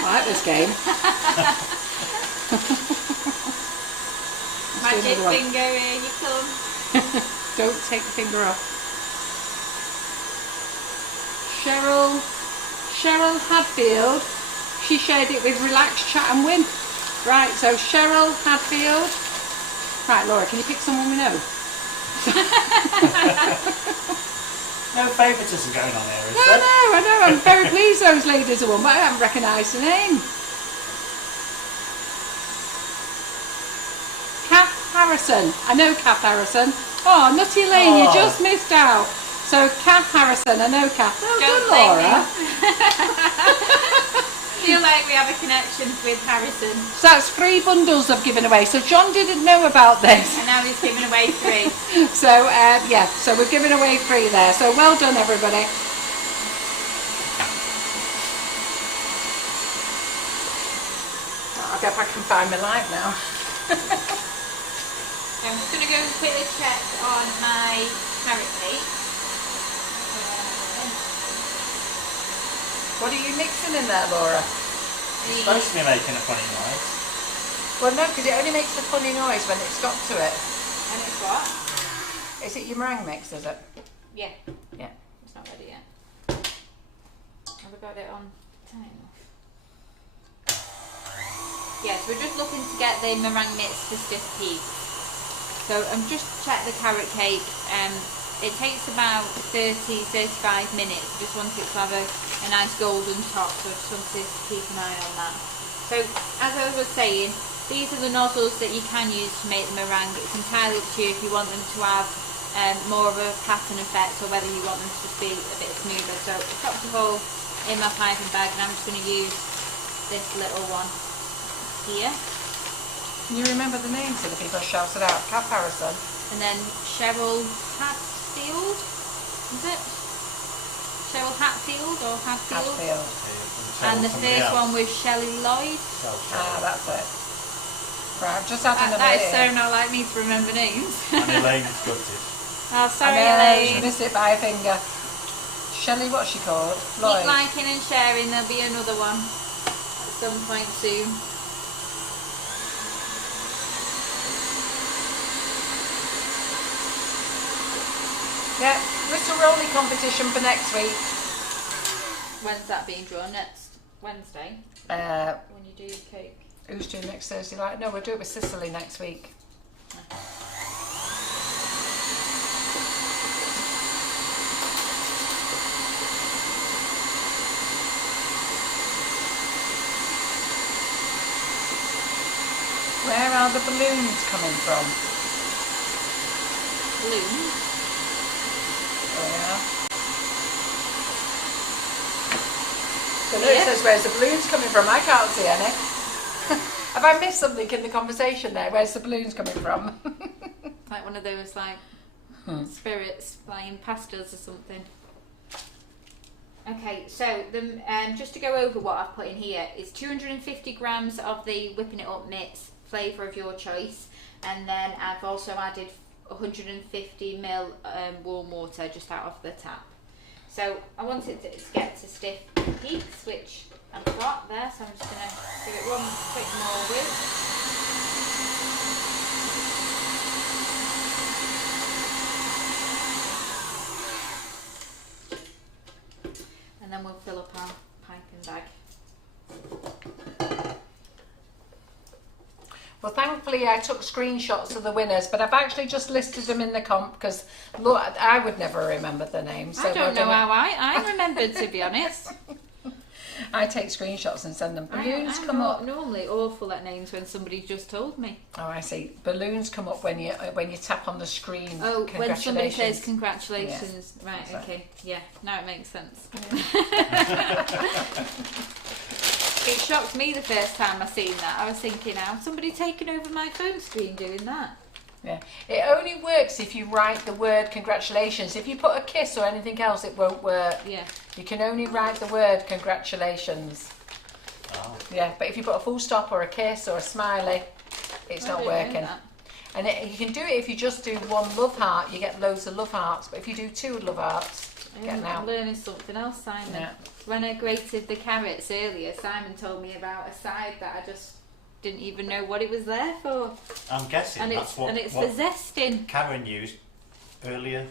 I like this game. Magic finger, here you come. Don't take the finger off. Cheryl Hadfield. She shared it with Relax, Chat and Win. Right, so Cheryl Hadfield. Right, Laura, can you pick someone we know? no favouritism going on here, is No, there? I know. I'm very pleased those ladies are won, but I haven't recognised the name. Kath Harrison. I know Kath Harrison. Oh, Nutty Lane, you just missed out. So Kath Harrison, I know Kath. Oh, good, Laura. Feel like we have a connection with Harrison. So that's 3 bundles I've given away. So John didn't know about this. And now he's giving away 3. So yeah, so we're giving away 3 there. So well done, everybody. I'll get back and find my light now. I'm just going to go and quickly check on my carrot cake. What are you mixing in there, Laura? It's supposed to be making a funny noise. Well, no, because it only makes a funny noise when it's got to it. And it's what? Is it your meringue mix, is it? Yeah. Yeah. It's not ready yet. Have we got it on time enough? Yeah, so we're just looking to get the meringue mix to stiff peaks. So I'm just check the carrot cake. It takes about 30-35 minutes. I just want it to have a nice golden top, so I just want to keep an eye on that. So as I was saying, these are the nozzles that you can use to make the meringue. It's entirely up to you if you want them to have more of a pattern effect or whether you want them to just be a bit smoother. So I've got them all in my piping bag, and I'm just going to use this little one here. Can you remember the names of the people who shouted out? Kath Harrison. And then Cheryl Hatfield, is it? Cheryl Hatfield or Hadfield? Hatfield. And the first one was Shelley Lloyd. Ah, that's it. Right, I'm just adding a That bit is so in. not like me to remember names. And Elaine's gutted. Oh, sorry, I Elaine. missed it by a finger. Shelley, what's she called? Lloyd. Keep liking and sharing. There'll be another one at some point soon. Yeah, little rolly competition for next week. When's that being drawn? Next Wednesday? Uh, When you do your cake? Who's doing next Thursday? Like, no, we'll do it with Cicely next week. Where are the balloons coming from? Balloons? Oh, yeah. So no, it says, where's the balloons coming from? I can't see any. Have I missed something in the conversation there? Where's the balloons coming from? Like one of those like spirits flying past us or something. Okay, so the just to go over what I've put in here is 250 grams of the whipping it up mix, flavour of your choice, and then I've also added 150 ml warm water just out of the tap. So I want it to get to stiff peaks, which I've got there, so I'm just going to give it one quick more whiz. And then we'll fill up our piping bag. Well, thankfully I took screenshots of the winners, but I've actually just listed them in the comp because look, I would never remember the names. So I don't know how I remembered, to be honest. I take screenshots and send them. Balloons I'm come up. normally awful at names when somebody just told me. Oh, I see. Balloons come up when you tap on the screen. Oh, when somebody says congratulations. Yeah. Right, okay. Yeah, now it makes sense. It shocked me the first time I seen that. I was thinking, how somebody taking over my phone screen doing that? Yeah. It only works if you write the word congratulations. If you put a kiss or anything else, it won't work. Yeah. You can only write the word congratulations. Oh. Yeah, but if you put a full stop or a kiss or a smiley, it's not working. And you can do it if you just do one love heart, you get loads of love hearts. But if you do two love hearts, I'm learning something else, Simon. Yeah. When I grated the carrots earlier, Simon told me about a side that I just didn't even know what it was there for. I'm guessing And that's it's what for zesting. Karen used earlier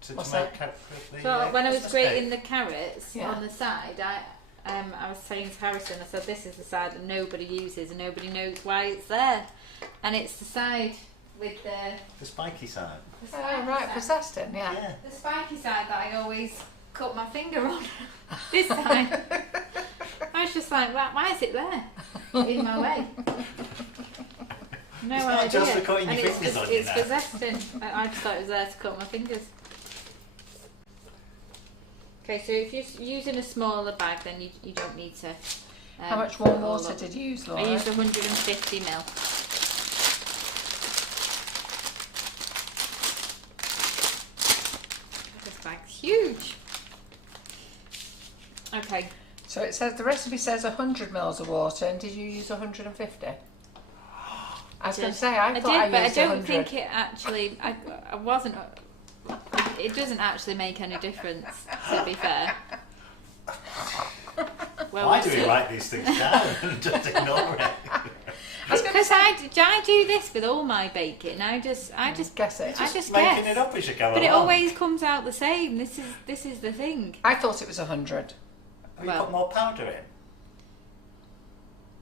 to What's make that? So when I was Christmas grating cake. the carrots on the side, I was saying to Harrison, I said, this is the side that nobody uses and nobody knows why it's there. And it's the side with the spiky side. Oh, right, for zesting, yeah. the spiky side that I always cut my finger on. This side. I was just like, why is it there? In my way. No It's not idea. just for cutting your And fingers on, you it's know. for zesting. I just thought it was there to cut my fingers. Okay, so if you're using a smaller bag, then you don't need to. How much warm water did you use, Laura? I used 150 ml. This bag's huge. Okay. So it says the recipe says 100 mils of water, and did you use 150? I was going to say I thought I but I used don't 100. think it actually. I wasn't. It doesn't actually make any difference, to be fair. Well, Why do we write these things down and just ignore it? Because I do this with all my baking. I just guess it. I just making guess. it up as you go But along. it always comes out the same. This is the thing. I thought it was 100. Have you put more powder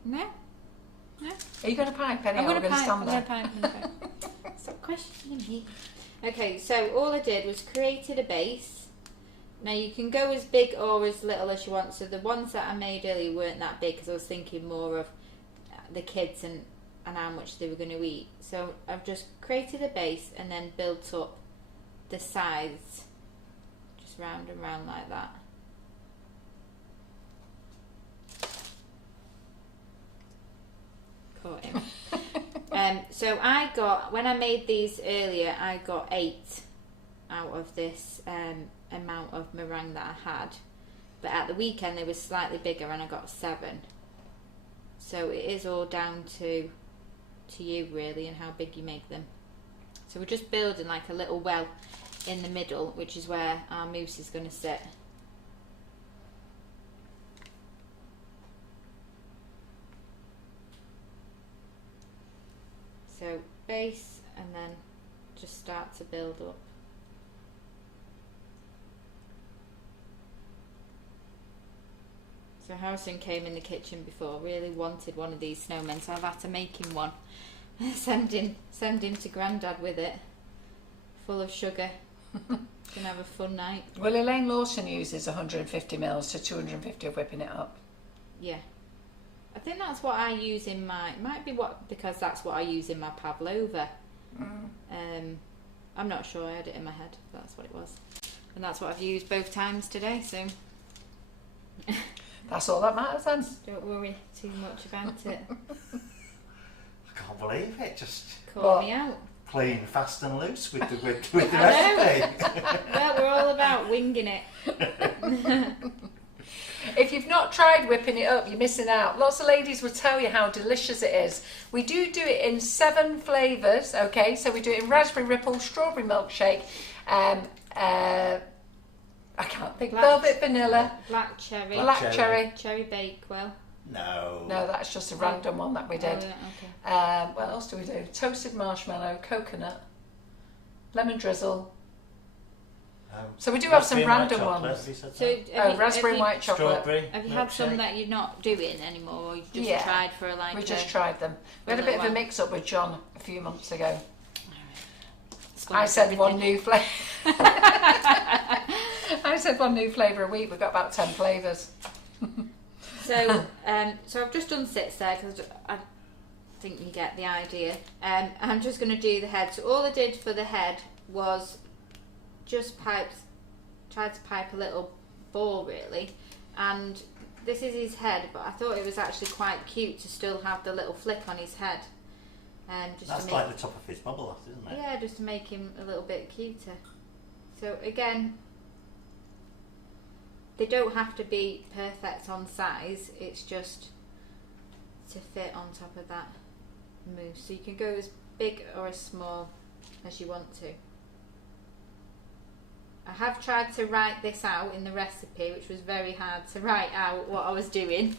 in? No. Are you going to pipe any? I'm or going to are we pipe. stand there? Stop questioning me. Okay, so all I did was created a base. Now you can go as big or as little as you want. So the ones that I made earlier weren't that big because I was thinking more of the kids and how much they were going to eat. So I've just created a base and then built up the sides, just round and round like that. Caught him. So I got, when I made these earlier, I got 8 out of this amount of meringue that I had. But at the weekend they were slightly bigger and I got 7. So it is all down to you really and how big you make them. So we're just building like a little well in the middle, which is where our mousse is going to sit. So base and then just start to build up. So Harrison came in the kitchen before, really wanted one of these snowmen, so I've had to make him one. send him to Grandad with it, full of sugar. Gonna have a fun night. Well, Elaine Lawson uses 150 mils to 250 of whipping it up. Yeah. I think that's what I use in my, it might be because that's what I use in my pavlova. I'm not sure, I had it in my head, but that's what it was. And that's what I've used both times today, so That's all that matters then. don't worry too much about it. I can't believe it. Just Call me out. playing fast and loose with the recipe. Well, we're all about winging it. If you've not tried whipping it up, you're missing out. Lots of ladies will tell you how delicious it is. We do it in 7 flavours, okay? So we do it in raspberry ripple, strawberry milkshake, I can't think. Velvet vanilla. Black cherry. Black cherry. Cherry bakewell. No. No, that's just a random one that we did. Oh, yeah, okay. What else do we do? Toasted marshmallow, coconut, lemon drizzle. So we do have some random ones. Raspberry and white chocolate. Strawberry. Have you had some that you're not doing anymore, or you just tried for we just tried them. We had a bit of a mix-up with John a few months ago. I said one new flavour. I said one new flavour a week. We've got about 10 flavours. So I've just done sits there because I think you get the idea. I'm just going to do the head. So all I did for the head was just tried to pipe a little ball really, and this is his head, but I thought it was actually quite cute to still have the little flick on his head. That's like the top of his bubble, isn't it? Yeah, just to make him a little bit cuter. So again, they don't have to be perfect on size, it's just to fit on top of that mousse. So you can go as big or as small as you want to. I have tried to write this out in the recipe, which was very hard to write out what I was doing.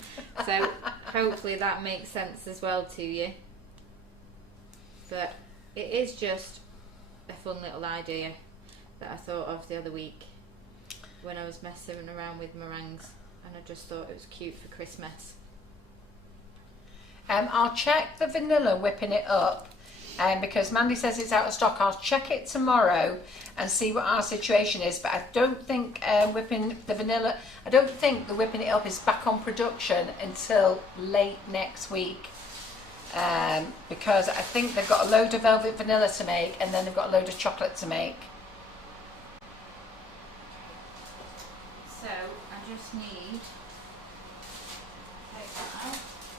So hopefully that makes sense as well to you. But it is just a fun little idea that I thought of the other week when I was messing around with meringues, and I just thought it was cute for Christmas. I'll check the vanilla whipping it up, because Mandy says it's out of stock. I'll check it tomorrow and see what our situation is, but I don't think whipping the vanilla, I don't think the whipping it up is back on production until late next week, because I think they've got a load of velvet vanilla to make, and then they've got a load of chocolate to make. So I just need, take that out.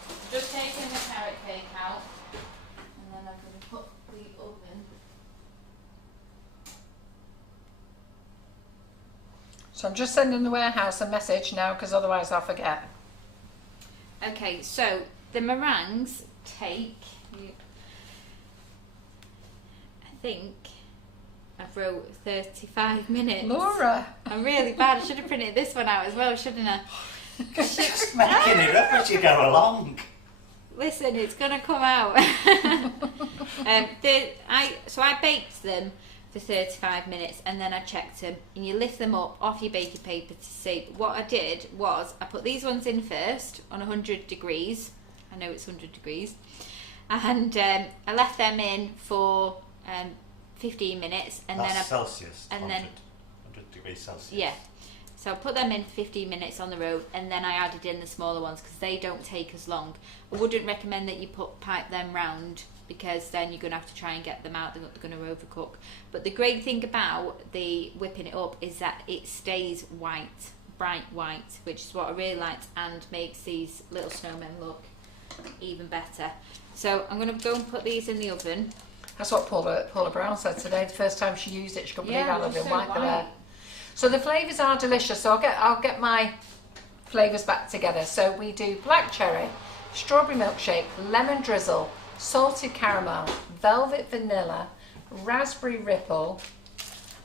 I've just taken the carrot cake out, and then I'm going to put the oven. So I'm just sending the warehouse a message now, because otherwise I'll forget. Okay, so the meringues take, I think I wrote 35 minutes. Laura! I'm really bad. I should have printed this one out as well, shouldn't I? Just making it up as you go along. Listen, it's going to come out. So I baked them for 35 minutes, and then I checked them, and you lift them up off your baking paper to see. What I did was I put these ones in first on 100 degrees. I know it's 100 degrees. And I left them in for 15 minutes, and That's then Celsius. and 100, then 100 degrees Celsius. yeah. So I put them in for 15 minutes on the road, and then I added in the smaller ones because they don't take as long. I wouldn't recommend that you pipe them round, because then you're going to have to try and get them out. They're going to overcook. But the great thing about the whipping it up is that it stays white, bright white, which is what I really liked, and makes these little snowmen look even better. So I'm going to go and put these in the oven. That's what Paula Brown said today. The first time she used it, she couldn't believe how lovely so white they were. So the flavours are delicious. So I'll get my flavours back together. So we do black cherry, strawberry milkshake, lemon drizzle, salted caramel, velvet vanilla, raspberry ripple,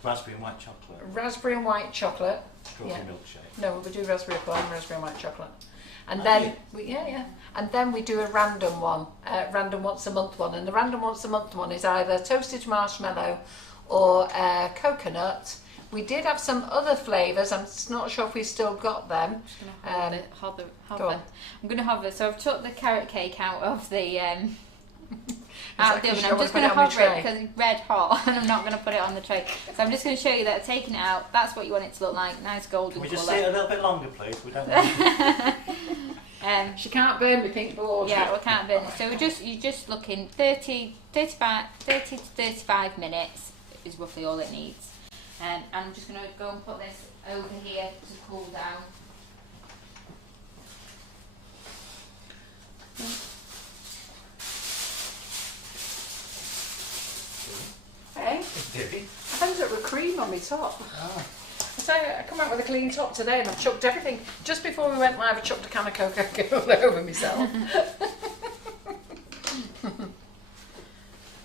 Raspberry and white chocolate. raspberry and white chocolate. Strawberry milkshake. No, we do raspberry ripple and raspberry and white chocolate. And then and then we do a random one, random once a month one. And the random once a month one is either toasted marshmallow or coconut. We did have some other flavours. I'm not sure if we've still got them. I'm just going to hover. Go on. I'm going to hover. So I've took the carrot cake out of the out of the Because oven. you I'm don't just wanna going to put it on hover the it because it's red hot, and I'm not going to put it on the tray. So I'm just going to show you that I've taken it out. That's what you want it to look like. Nice golden Can colour. we just see it a little bit longer, please? We don't want She can't burn me pink board. Yeah, we can't burn it. So you're just looking 30 to 35 minutes is roughly all it needs. And I'm just going to go and put this over here to cool down. Hey, I ended up with cream on my top. Oh. So I come out with a clean top today, and I've chucked everything. Just before we went live, I chucked a can of Coca-Cola all over myself.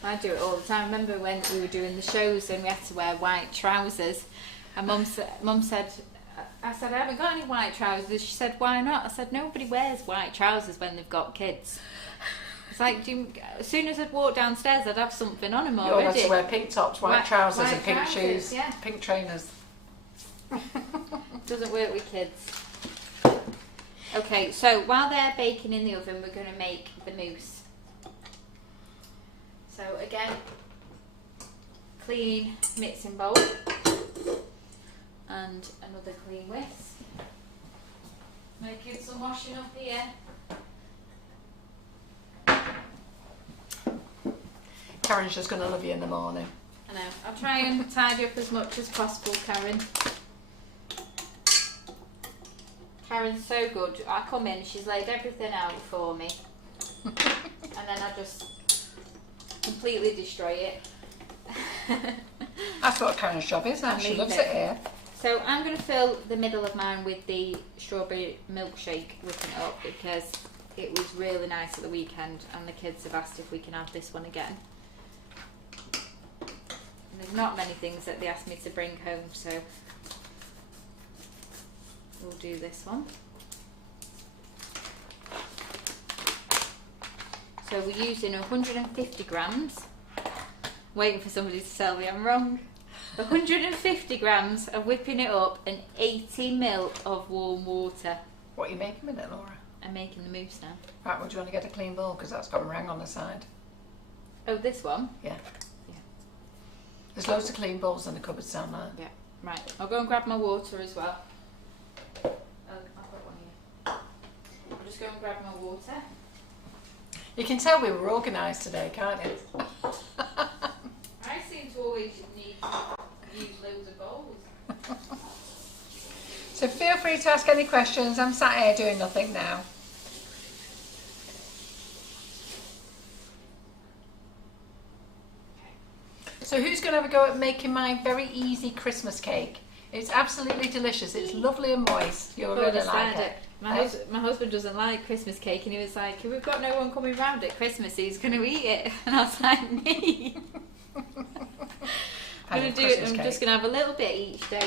I do it all the time. I remember when we were doing the shows and we had to wear white trousers. And Mum said, I said, I haven't got any white trousers. She said, why not? I said, nobody wears white trousers when they've got kids. It's like, as soon as I'd walk downstairs, I'd have something on them You already. always have to wear pink tops, white trousers and pink shoes, yeah. pink trainers. Doesn't work with kids. Okay, so while they're baking in the oven, we're going to make the mousse. So again, clean mixing bowl and another clean whisk. Making some washing up here. Karen's just going to love you in the morning. I know. I'll try and tidy up as much as possible, Karen. Karen's so good. I come in, she's laid everything out for me. And then I just completely destroy it. That's what Karen's job is now. She loves it here. So I'm going to fill the middle of mine with the strawberry milkshake, whipping it up, because it was really nice at the weekend and the kids have asked if we can have this one again. And there's not many things that they asked me to bring home, so we'll do this one. So we're using 150 grams. Waiting for somebody to tell me I'm wrong. 150 grams of whipping it up and 80 ml of warm water. What are you making with it, Laura? I'm making the mousse now. Right, well, do you want to get a clean bowl? Because that's got meringue on the side. Oh, this one? Yeah. Yeah. There's loads of clean bowls in the cupboards down there. Yeah. Right, I'll go and grab my water as well. I've got one here. I'll just go and grab my water. You can tell we were organised today, can't you? I seem to always need to use loads of bowls. So feel free to ask any questions. I'm sat here doing nothing now. So who's going to have a go at making my very easy Christmas cake? It's absolutely delicious. It's lovely and moist. You'll really like it. My husband doesn't like Christmas cake, and he was like, we've got no one coming round at Christmas, who's going to eat it? And I was like, me. I'm going to do it. I'm just going to have a little bit each day. Okay,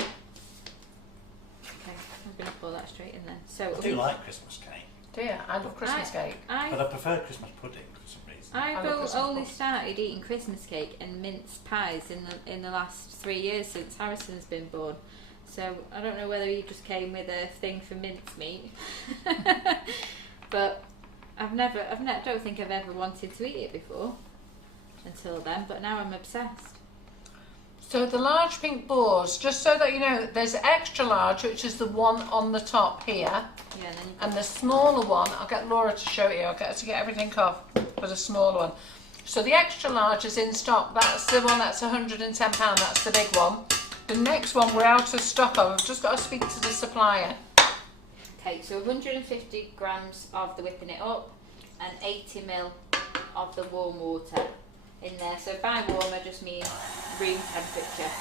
I'm going to pour that straight in there. So I do like Christmas cake. Do you? I love Christmas cake. But I prefer Christmas pudding for some reason. I've only started eating Christmas cake and mince pies in the last 3 years since Harrison's been born. So I don't know whether he just came with a thing for mincemeat, but I don't think I've ever wanted to eat it before until then. But now I'm obsessed. So the large pink boars, just so that you know, there's extra large, which is the one on the top here, Yeah, and the smaller one. I'll get Laura to show you. I'll get her to get everything off for the smaller one. So the extra large is in stock. That's the one that's £110. That's the big one. The next one we're out of stock of. I've just got to speak to the supplier. Okay, so 150 grams of the whipping it up and 80 ml of the warm water in there. So by warm I just mean room temperature.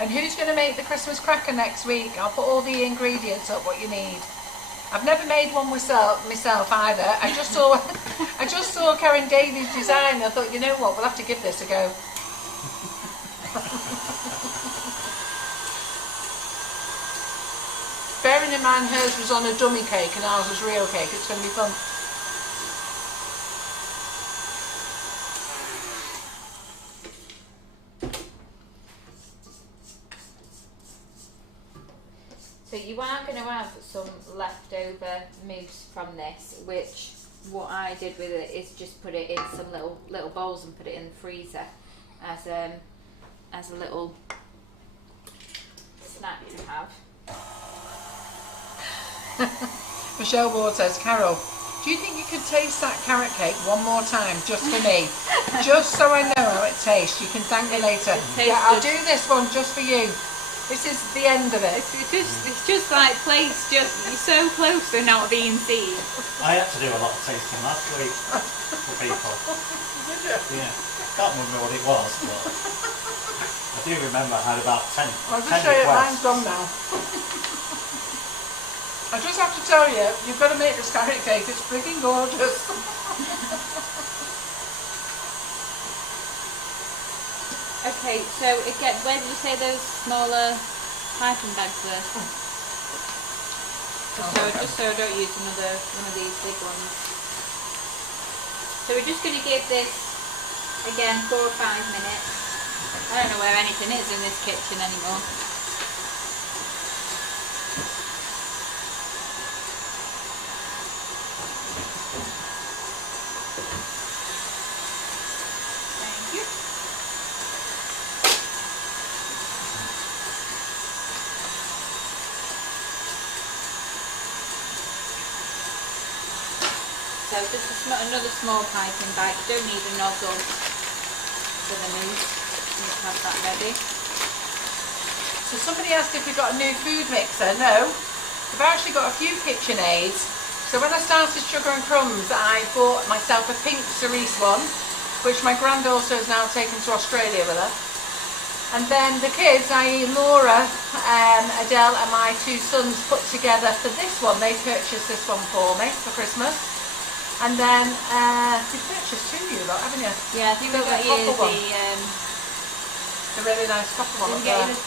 And who's going to make the Christmas cracker next week? I'll put all the ingredients up, what you need. I've never made one myself either. I just saw Karen Davies' design. I thought, you know what, we'll have to give this a go. Bearing in mind hers was on a dummy cake and ours was real cake, it's going to be fun. So you are going to have some leftover mousse from this, which what I did with it is just put it in some little bowls and put it in the freezer as a little snack to have. Michelle Ward says, Carol, do you think you could taste that carrot cake one more time just for me? Just so I know how it tastes. You can thank me later. Yeah, I'll do this one just for you. This is the end of it. It's just like placed, you're so close to not being seen. I had to do a lot of tasting last week for people. Did you? Yeah. Can't remember what it was, but I do remember I had about 10 I'll just 10 show you, requests. mine's done now. I just have to tell you, you've got to make this carrot cake, it's freaking gorgeous. Okay, Okay, so again, where did you say those smaller piping bags were? Just so I don't use another one of these big ones. So we're just going to give this, again, 4 or 5 minutes. I don't know where anything is in this kitchen anymore. So just another small piping bag. You don't need a nozzle for the mousse. You just have that ready. So somebody asked if we've got a new food mixer. No, we've actually got a few kitchen aids. So when I started Sugar and Crumbs, I bought myself a pink cerise one, which my granddaughter has now taken to Australia with her. And then the kids, i.e. Laura, Adele and my 2 sons put together for this one. They purchased this one for me for Christmas. And then you purchased 2 you lot, haven't you? Yeah, I think we've got you the really nice copper one. Did we get you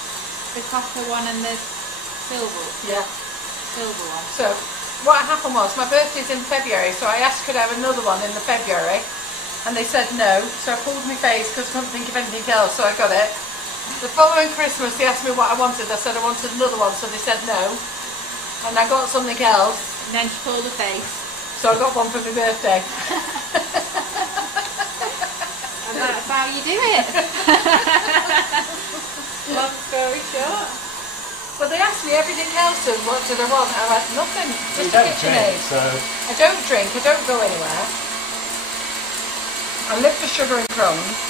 the copper one and the silver? Yeah. Silver one. So what happened was my birthday's in February, so I asked could I have another one in the February, and they said no. So I pulled my face because I couldn't think of anything else, so I got it. The following Christmas they asked me what I wanted. I said I wanted another one, so they said no, and I got something else. And then she pulled her face. So I got one for my birthday. And that's how you do it. Long story short. Well, they asked me everything else, and what did I want? I went, nothing, just You a don't kitchen drink, aid. so... I don't drink, I don't go anywhere. I live for Sugar and Crumbs.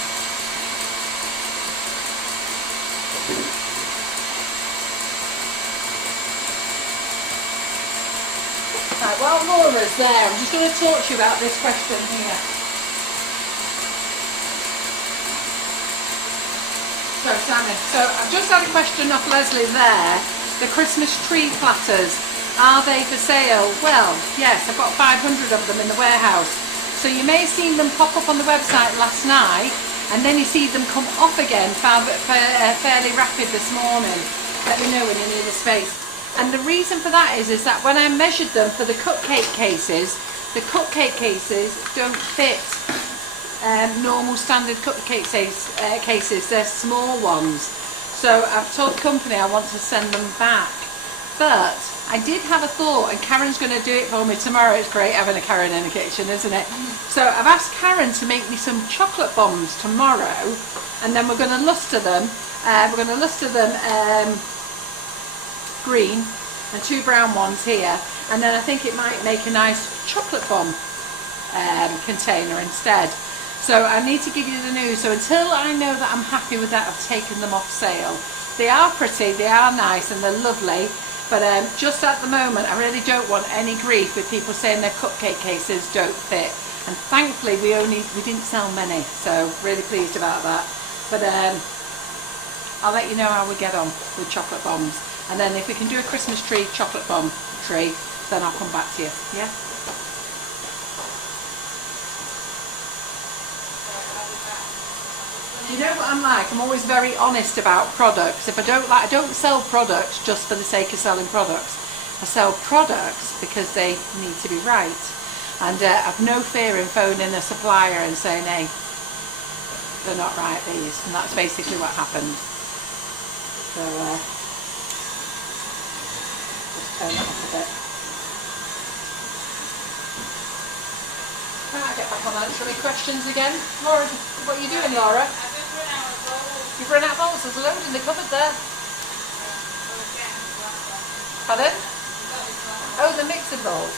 Right, while Laura's there, I'm just going to talk to you about this question here. So, Sammy, I've just had a question off Leslie there. The Christmas tree platters, are they for sale? Well, yes, I've got 500 of them in the warehouse. So you may have seen them pop up on the website last night, and then you see them come off again fairly rapid this morning. Let me know when you need a space. And the reason for that is that when I measured them for the cupcake cases, the cupcake cases don't fit normal standard cupcake cases. They're small ones. So I've told the company I want to send them back. But I did have a thought, and Karen's going to do it for me tomorrow. It's great having a Karen in the kitchen, isn't it? So I've asked Karen to make me some chocolate bombs tomorrow, and then we're going to luster them. Green and 2 brown ones here, and then I think it might make a nice chocolate bomb container instead. So I need to give you the news. So until I know that I'm happy with that, I've taken them off sale. They are pretty, they are nice, and they're lovely, but just at the moment I really don't want any grief with people saying their cupcake cases don't fit. And thankfully we didn't sell many, so really pleased about that. But I'll let you know how we get on with chocolate bombs. And then if we can do a Christmas tree, chocolate bomb tree, then I'll come back to you. Yeah? You know what I'm like? I'm always very honest about products. If I don't sell products just for the sake of selling products. I sell products because they need to be right. And I've no fear in phoning a supplier and saying, hey, they're not right, these. And that's basically what happened. So, turn it off a bit. Right, get back on answering questions again. Laura, what are you doing, Laura? I've just run out of bowls. You've run out of bowls. There's a load in the cupboard there. Pardon? Oh, the mixing bowls.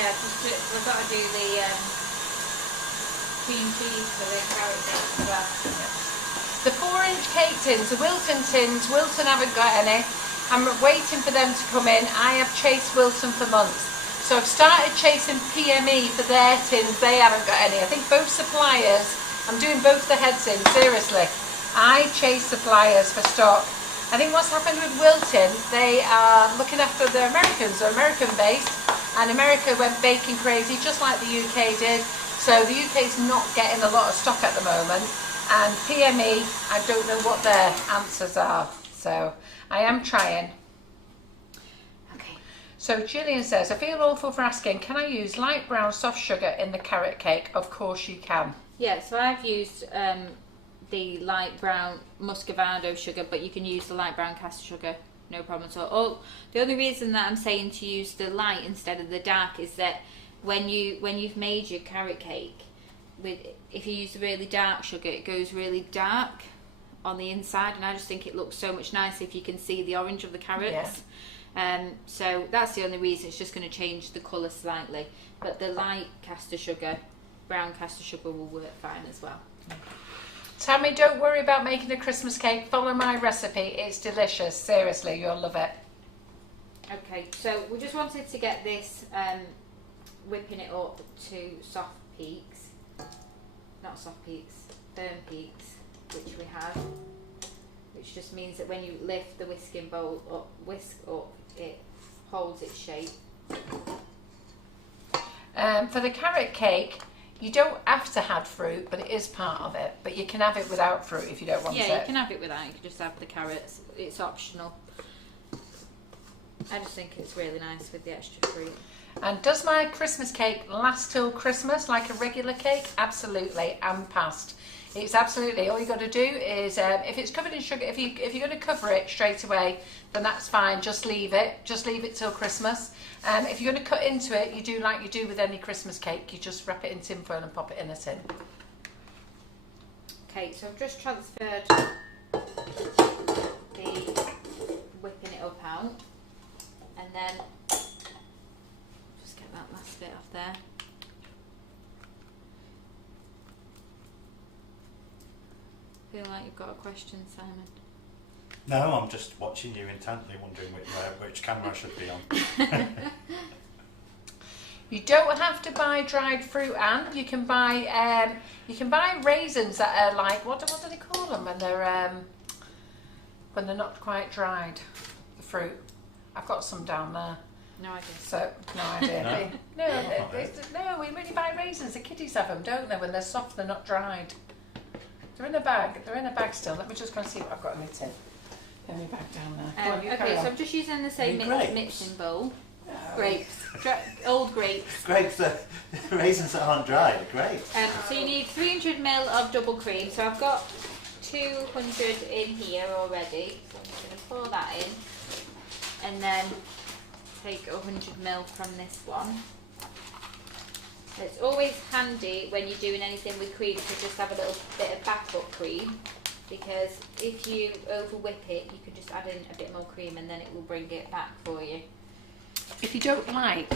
Yeah, we've got to do the cream cheese for the carrot cake as well. The 4-inch cake tins, the Wilton tins, Wilton haven't got any. I'm waiting for them to come in. I have chased Wilton for months. So I've started chasing PME for their tins, they haven't got any. I think both suppliers, I'm doing both the heads in, seriously. I chase suppliers for stock. I think what's happened with Wilton, they are looking after the Americans. They're American based, and America went baking crazy just like the UK did. So the UK's not getting a lot of stock at the moment, and PME, I don't know what their answers are. So I am trying. Okay. So Gillian says, I feel awful for asking, can I use light brown soft sugar in the carrot cake? Of course you can. Yeah, so I've used the light brown muscovado sugar, but you can use the light brown caster sugar, no problem at all. The only reason that I'm saying to use the light instead of the dark is that when you've made your carrot cake, if you use the really dark sugar, it goes really dark on the inside, and I just think it looks so much nicer if you can see the orange of the carrots. Yeah. So that's the only reason. It's just going to change the colour slightly, but the light caster sugar, brown caster sugar, will work fine as well. Tammy, don't worry about making a Christmas cake. Follow my recipe. It's delicious. Seriously, you'll love it. Okay, so we just wanted to get this whipping it up to soft peaks. Not soft peaks, firm peaks, which we have. Which just means that when you lift the whisking bowl up, it holds its shape. For the carrot cake, you don't have to have fruit, but it is part of it. But you can have it without fruit if you don't want it. Yeah, you can have it without. You can just have the carrots. It's optional. I just think it's really nice with the extra fruit. And does my Christmas cake last till Christmas like a regular cake? Absolutely, and past. It's absolutely, all you got to do is, if it's covered in sugar, if you're going to cover it straight away, then that's fine, just leave it till Christmas. If you're going to cut into it, you do like you do with any Christmas cake, you just wrap it in tin foil and pop it in a tin. Okay, so I've just transferred the whipping it up out, and then just get that last bit off there. Feel like you've got a question, Simon. No, I'm just watching you intently, wondering which camera I should be on. You don't have to buy dried fruit, Anne. You can buy raisins that are like, what do they call them when they're not quite dried? The fruit. I've got some down there. No idea. So no idea. No, we really buy raisins. The kiddies have them, don't they? When they're soft, they're not dried. They're in a bag. They're in a bag still. Let me just go and see what I've got in my tin. In my bag down there. Go on, you carry okay, on. so I'm just using the same mixing bowl. No. Grapes. Old grapes. Grapes, raisins that aren't dry are great. So you need 300ml of double cream. So I've got 200 in here already. So I'm just going to pour that in. And then take 100ml from this one. It's always handy when you're doing anything with cream to just have a little bit of backup cream, because if you over whip it, you can just add in a bit more cream and then it will bring it back for you. If you don't like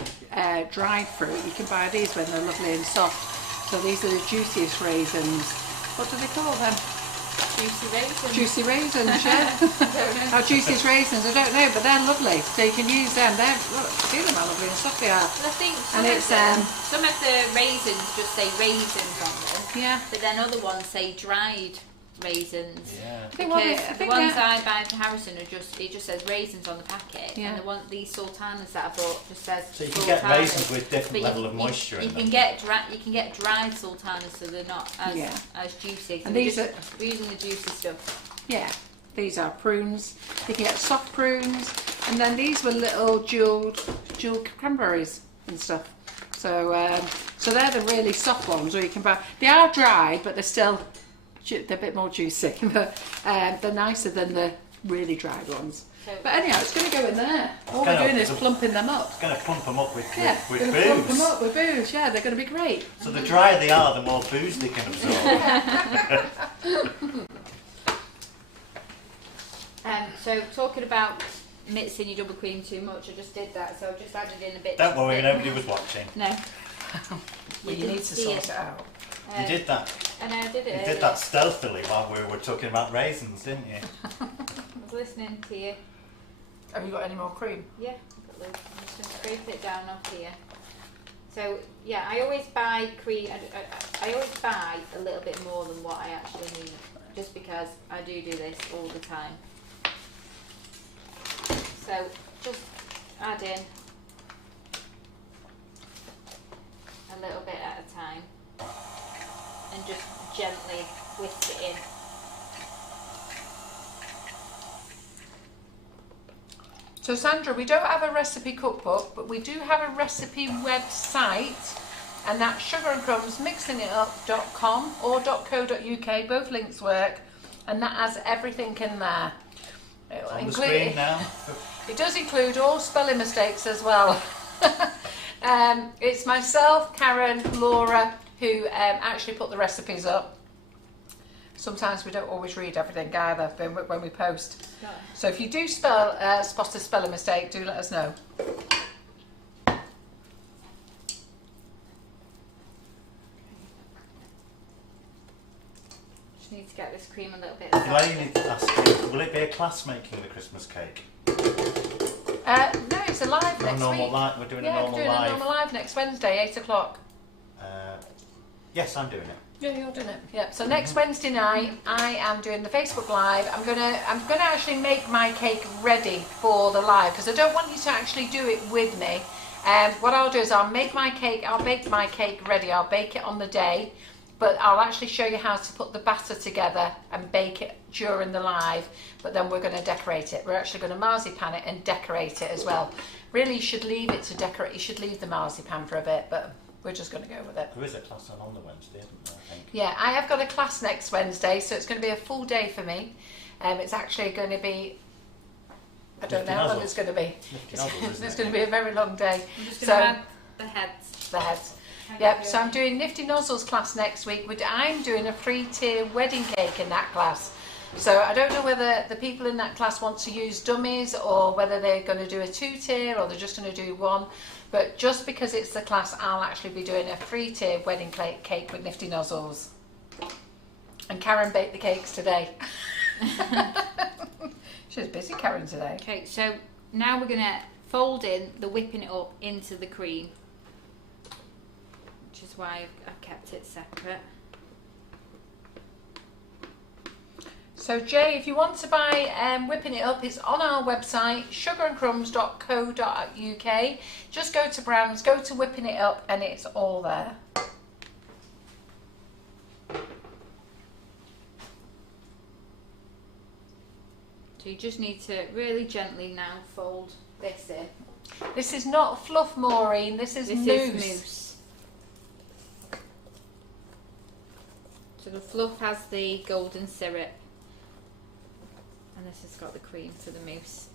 dried fruit, you can buy these when they're lovely and soft. So these are the juiciest raisins. What do they call them? Juicy raisins. Juicy raisins, yeah. Our juiciest raisins, I don't know, but they're lovely. So you can use them. Look, see them how lovely and soft they are. Well, I think some of the raisins just say raisins on them. Yeah. But then other ones say dried raisins. Yeah. Because the ones I buy from Harrison it just says raisins on the packet. Yeah. And these sultanas that I bought just says So you can sultanas. get raisins with different level of moisture in them. You can get dried sultanas, so they're not as juicy. So And we're using the juicy stuff. Yeah, these are prunes. You can get soft prunes, and then these were little dual cranberries and stuff. So so they're the really soft ones, or you can buy. They are dry, but they're a bit more juicy. But they're nicer than the really dried ones. But anyhow, it's going to go in there. All we're doing is plumping them up. It's going to clump them up with Plump booze. them up with booze. Yeah, they're going to be great. So the drier they are, the more booze they can absorb. So talking about mixing your double cream too much, I just did that. So I've just added in a bit. Don't worry, nobody was watching. No. Well, you need to sort it out. You did that. And I did it. You did that stealthily while we were talking about raisins, didn't you? I was listening to you. Have you got any more cream? Yeah, I've got loads. I'm just going to scrape it down off here. So yeah, I always buy cream. I always buy a little bit more than what I actually need, just because I do this all the time. So just add in a little bit at a time and just gently whisk it in. So Sandra, we don't have a recipe cookbook, but we do have a recipe website, and that's sugarandcrumbsmixingitup.com or .co.uk, both links work, and that has everything in there. It's on the screen now. It does include all spelling mistakes as well. It's myself, Karen, Laura, who actually put the recipes up. Sometimes we don't always read everything either when we post. So if you do spot a spelling mistake, do let us know. Just need to get this cream a little bit. Elaine is asking, will it be a class making the Christmas cake? No, it's a live next week. We're doing a normal live. A normal live next Wednesday, 8 o'clock. Yes, I'm doing it. Yeah, you're doing it. Yeah. So next Wednesday night, I am doing the Facebook Live. I'm gonna actually make my cake ready for the live because I don't want you to actually do it with me. What I'll do is I'll bake my cake ready. I'll bake it on the day, but I'll actually show you how to put the batter together and bake it during the live. But then we're going to decorate it. We're actually going to marzipan it and decorate it as well. Really, you should leave it to decorate. You should leave the marzipan for a bit, but we're just going to go with it. There is a class on the Wednesday, isn't there, I think? Yeah, I have got a class next Wednesday, so it's going to be a full day for me. It's actually going to be, I don't know how long it's going to be. It's going to be a very long day. I'm just going to add the heads. The heads. Yep, so I'm doing Nifty Nozzles class next week. I'm doing a 3-tier wedding cake in that class. So I don't know whether the people in that class want to use dummies or whether they're going to do a 2-tier or they're just going to do one. But just because it's the class, I'll actually be doing a 3-tier wedding cake with Nifty Nozzles. And Karen baked the cakes today. She was busy, Karen, today. Okay, so now we're going to fold in the whipping it up into the cream, which is why I've kept it separate. So Jay, if you want to buy Whipping It Up, it's on our website, sugarandcrumbs.co.uk. Just go to Brands, go to Whipping It Up, and it's all there. So you just need to really gently now fold this in. This is not fluff, Maureen, this is mousse. So the fluff has the golden syrup. And this has got the cream for the mousse.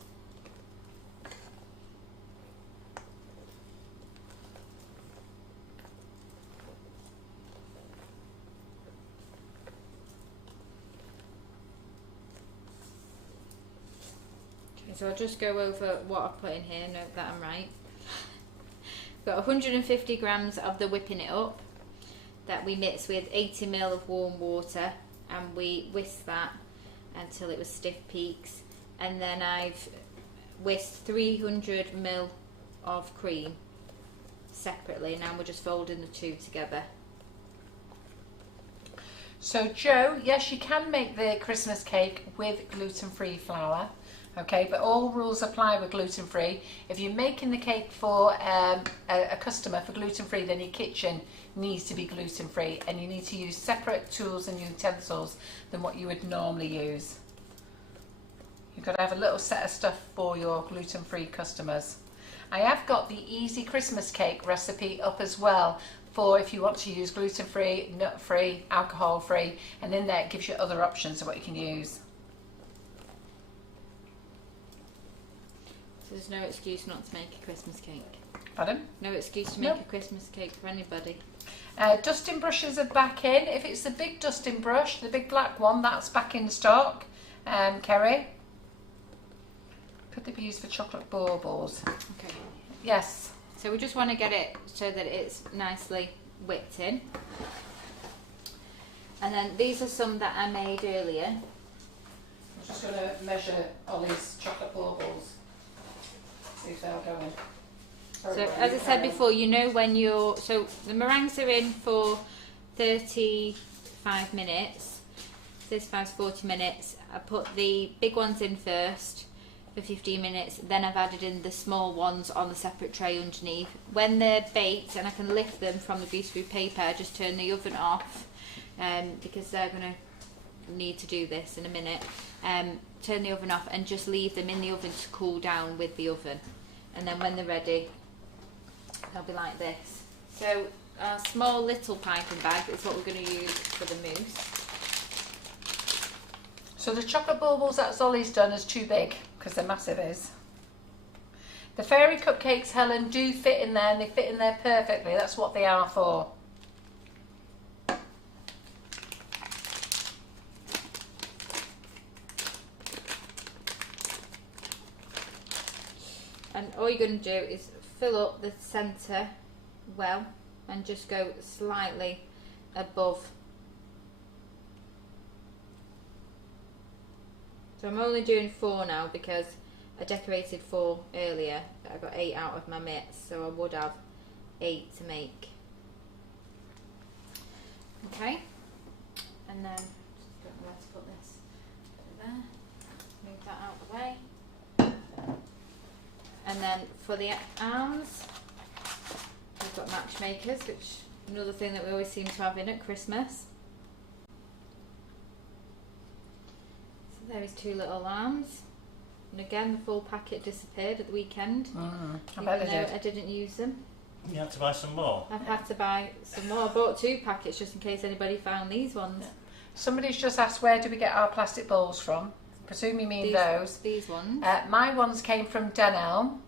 Okay, so I'll just go over what I've put in here, note that I'm right. We've got 150 grams of the whipping it up that we mix with 80 ml of warm water, and we whisk that until it was stiff peaks, and then I've whisked 300 ml of cream separately. Now we're just folding the two together. So Joe, yes, you can make the Christmas cake with gluten-free flour, okay, but all rules apply with gluten-free. If you're making the cake for a customer for gluten-free, then your kitchen needs to be gluten-free, and you need to use separate tools and utensils than what you would normally use. You've got to have a little set of stuff for your gluten-free customers. I have got the easy Christmas cake recipe up as well for if you want to use gluten-free, nut-free, alcohol-free, and in there it gives you other options of what you can use. So there's no excuse not to make a Christmas cake. Pardon? No excuse to make a Christmas cake for anybody. Dusting brushes are back in. If it's the big dusting brush, the big black one, that's back in stock. Kerry? Could they be used for chocolate baubles? Okay. Yes. So we just want to get it so that it's nicely whipped in. And then these are some that I made earlier. I'm just going to measure Ollie's chocolate baubles. See if they'll go in. So as I said before, you know when you're, so the meringues are in for 35 minutes, 35 to 40 minutes. I put the big ones in first, for 15 minutes. Then I've added in the small ones on the separate tray underneath. When they're baked and I can lift them from the greaseproof paper, I just turn the oven off because they're going to need to do this in a minute. Turn the oven off and just leave them in the oven to cool down with the oven. And then when they're ready, they'll be like this. So our small little piping bag is what we're going to use for the mousse. So the chocolate baubles that Zolly's done is too big because they're massive is. The fairy cupcakes, Helen, do fit in there and they fit in there perfectly. That's what they are for. And all you're going to do is fill up the centre well and just go slightly above. So I'm only doing 4 now because I decorated 4 earlier, but I got 8 out of my mitts, so I would have 8 to make. Okay, and then just don't know where to put this. Put it there. Move that out of the way. And then for the arms, we've got matchmakers, which is another thing that we always seem to have in at Christmas. So there's 2 little arms. And again, the full packet disappeared at the weekend. I bet even they though did. I didn't use them. You had to buy some more. I've had to buy some more. I bought 2 packets just in case anybody found these ones. Somebody's just asked where do we get our plastic bowls from? Presume you mean those. These ones. My ones came from Denelm,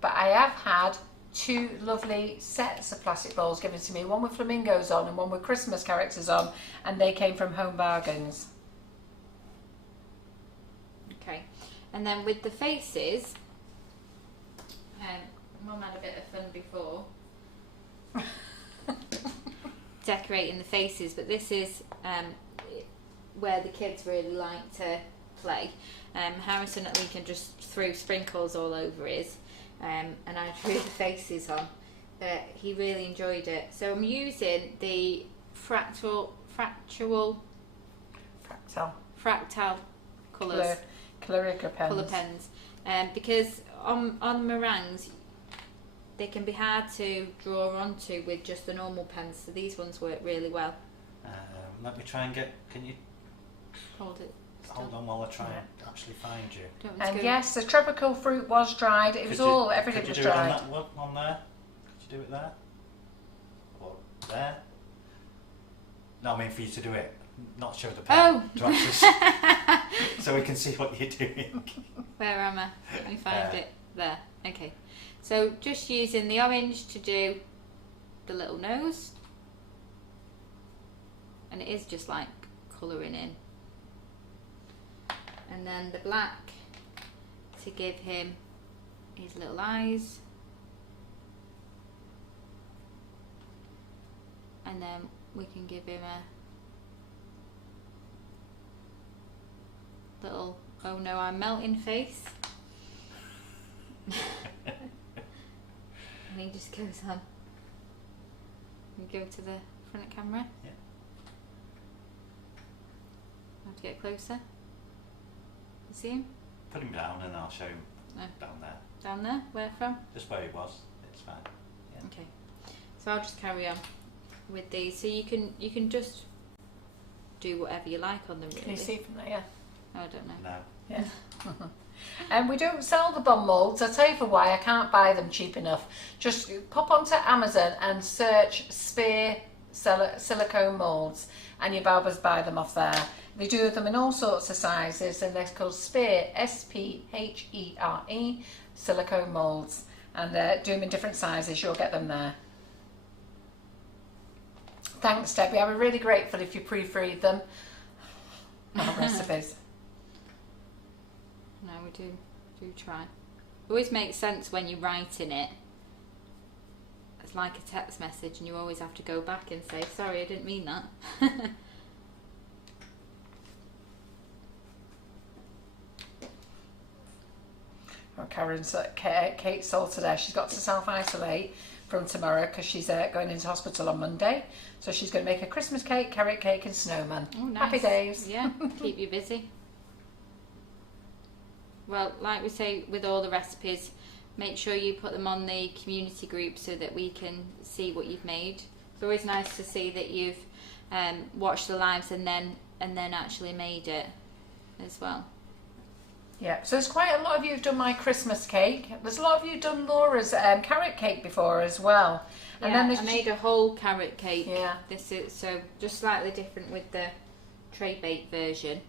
but I have had 2 lovely sets of plastic bowls given to me, one with flamingos on and one with Christmas characters on, and they came from Home Bargains. Okay, and then with the faces, Mum had a bit of fun before decorating the faces, but this is where the kids really like to play. Harrison at Leakin just threw sprinkles all over his, and I drew the faces on, but he really enjoyed it. So I'm using the fractal colours. Colorica pens. Colour pens, because on meringues they can be hard to draw onto with just the normal pens, so these ones work really well. Let me try and get. Can you Hold it. hold on while I try and actually find you? Don't want to And go- yes, the tropical fruit was dried. It was all, everything was Could you do it on dried. that one there? Could you do it there? Or there? No, I mean for you to do it, not show the pen. Oh. To actually so we can see what you're doing. Where am I? Let me find There. it. There. Okay. So just using the orange to do the little nose, and it is just like colouring in, and then the black to give him his little eyes, and then we can give him a little "oh no, I'm melting" face. And he just goes on. You go to the front camera. Yeah. Have to get closer. You see him? Put him down and I'll show him No. down there. Down there? Where from? Just where he was. It's fine. Yeah. Okay. So I'll just carry on with these. So you can just do whatever you like on them, really. Can you see from there? Oh, I don't know. No. Yeah. And we don't sell the bun moulds. I'll tell you for why. I can't buy them cheap enough. Just pop onto Amazon and search Spear silicone moulds, and your barbers buy them off there. They do them in all sorts of sizes, and they're called Spear, S-P-H-E-R-E, silicone moulds, and do them in different sizes. You'll get them there. Thanks, Debbie. I'm really grateful if you proofread them. Our recipes. No, we do try. It always makes sense when you're writing it. It's like a text message, and you always have to go back and say, "Sorry, I didn't mean that." Kate sold today. She's got to self-isolate from tomorrow because she's going into hospital on Monday. So she's going to make a Christmas cake, carrot cake and snowman. Oh, nice. Happy days. Yeah, keep you busy. Well, like we say with all the recipes, make sure you put them on the community group so that we can see what you've made. It's always nice to see that you've watched the lives and then actually made it as well. Yeah, so there's quite a lot of you who've done my Christmas cake. There's a lot of you who've done Laura's carrot cake before as well. And Yeah, then I made a whole carrot cake. Yeah. This is so just slightly different with the tray bake version.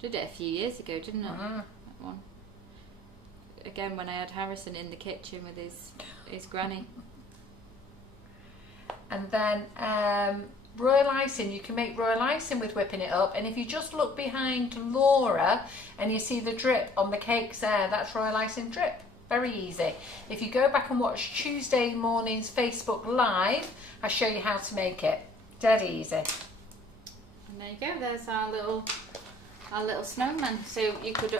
Did it a few years ago, didn't I? That one. Again, when I had Harrison in the kitchen with his granny. And then royal icing, you can make royal icing with whipping it up. And if you just look behind Laura and you see the drip on the cakes there, that's royal icing drip. Very easy. If you go back and watch Tuesday morning's Facebook Live, I show you how to make it. Dead easy. And there you go. There's our little snowman. So you could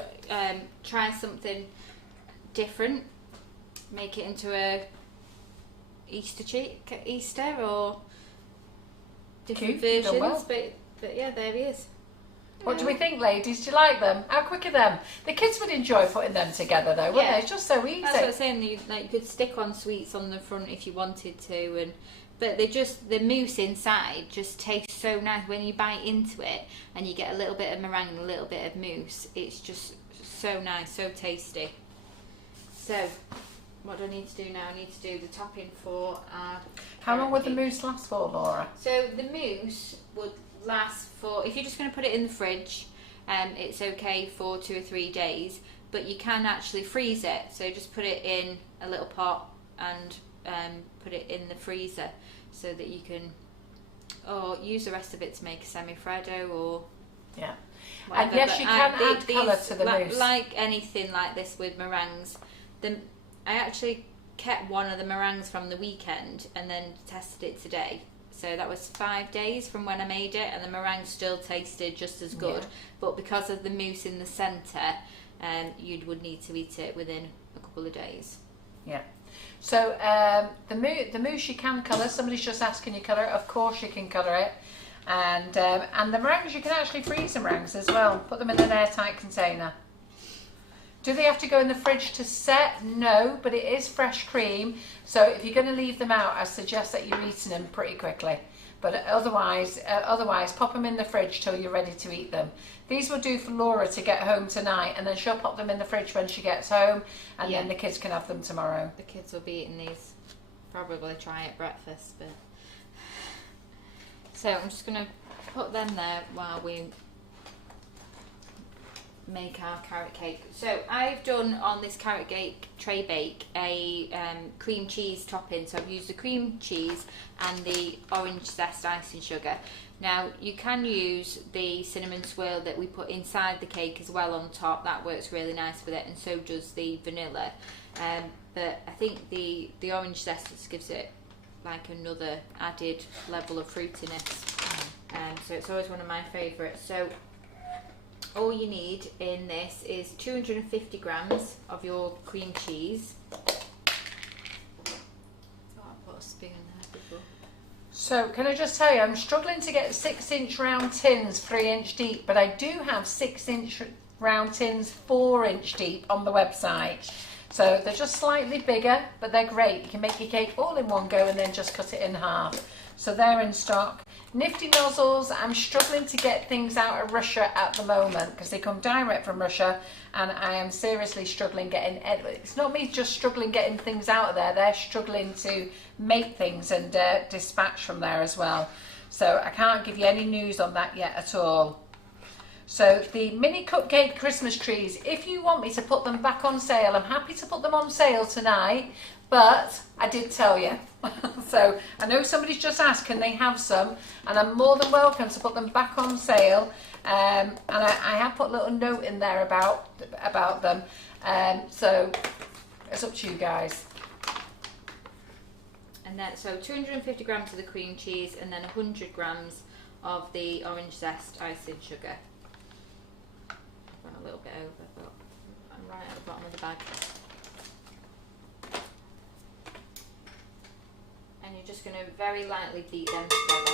try something different, make it into a Easter or different Cute, done versions. well. But yeah, there he is. What do we think, ladies? Do you like them? How quick are them? The kids would enjoy putting them together, though, wouldn't Yeah. they? It's just so easy. That's what I was saying. You could stick on sweets on the front if you wanted to, but the mousse inside just tastes so nice when you bite into it, and you get a little bit of meringue and a little bit of mousse. It's just so nice, so tasty. So, what do I need to do now? I need to do the topping for our. How long would the carrot cake. mousse last for, Laura? So the mousse would last for, if you're just going to put it in the fridge, it's okay for 2 or 3 days, but you can actually freeze it. So just put it in a little pot and put it in the freezer so that you can, or use the rest of it to make a semi-freddo or Yeah. whatever. And yes, But you can add colour to the mousse. Like anything like this with meringues, I actually kept one of the meringues from the weekend and then tested it today. So that was 5 days from when I made it, and the meringue still tasted just as good. Yeah. But because of the mousse in the centre, you would need to eat it within a couple of days. Yeah. So the mousse you can colour. Somebody's just asking you colour it. Of course you can colour it. And the meringues, you can actually freeze the meringues as well. Put them in an airtight container. Do they have to go in the fridge to set? No, but it is fresh cream. So if you're going to leave them out, I suggest that you're eating them pretty quickly. But otherwise, pop them in the fridge till you're ready to eat them. These will do for Laura to get home tonight, and then she'll pop them in the fridge when she gets home, and then the kids can have them tomorrow. The kids will be eating these. Probably try at breakfast, but. So I'm just going to put them there while we make our carrot cake. So I've done on this carrot cake tray bake a cream cheese topping. So I've used the cream cheese and the orange zest icing sugar. Now you can use the cinnamon swirl that we put inside the cake as well on top. That works really nice with it, and so does the vanilla. But I think the orange zest just gives it like another added level of fruitiness. So it's always one of my favourites. So all you need in this is 250 grams of your cream cheese. So I'll put a spoon there before. So can I just tell you, I'm struggling to get 6-inch round tins 3-inch deep, but I do have 6-inch round tins 4-inch deep on the website. So they're just slightly bigger, but they're great. You can make your cake all in one go and then just cut it in half. So they're in stock. Nifty nozzles, I'm struggling to get things out of Russia at the moment because they come direct from Russia, and I am seriously struggling getting, it's not me just struggling getting things out of there, they're struggling to make things and dispatch from there as well. So I can't give you any news on that yet at all. So the mini cupcake Christmas trees, if you want me to put them back on sale, I'm happy to put them on sale tonight, but I did tell you. So I know somebody's just asked, can they have some? And I'm more than welcome to put them back on sale. And I have put a little note in there about them. So it's up to you guys. And then, so 250 grams of the cream cheese and then 100 grams of the orange zest icing sugar. A little bit over, but I'm right at the bottom of the bag. And you're just going to very lightly beat them together.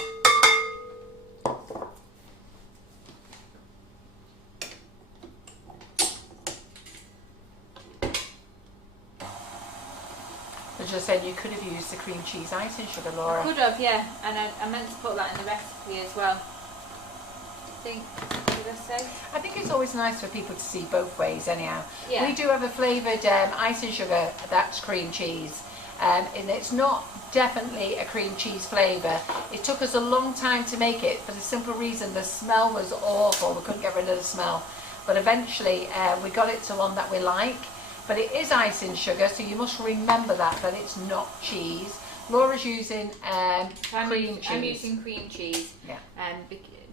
just saying you could have used the cream cheese icing sugar, Laura. Could have, yeah, and I meant to put that in the recipe as well. Did I say? I think it's always nice for people to see both ways anyhow. Yeah. We do have a flavoured icing sugar that's cream cheese, and it's not definitely a cream cheese flavour. It took us a long time to make it for the simple reason the smell was awful. We couldn't get rid of the smell, but eventually we got it to one that we like. But it is icing sugar, so you must remember that it's not cheese. Laura's using cream cheese. I'm using cream cheese. Yeah.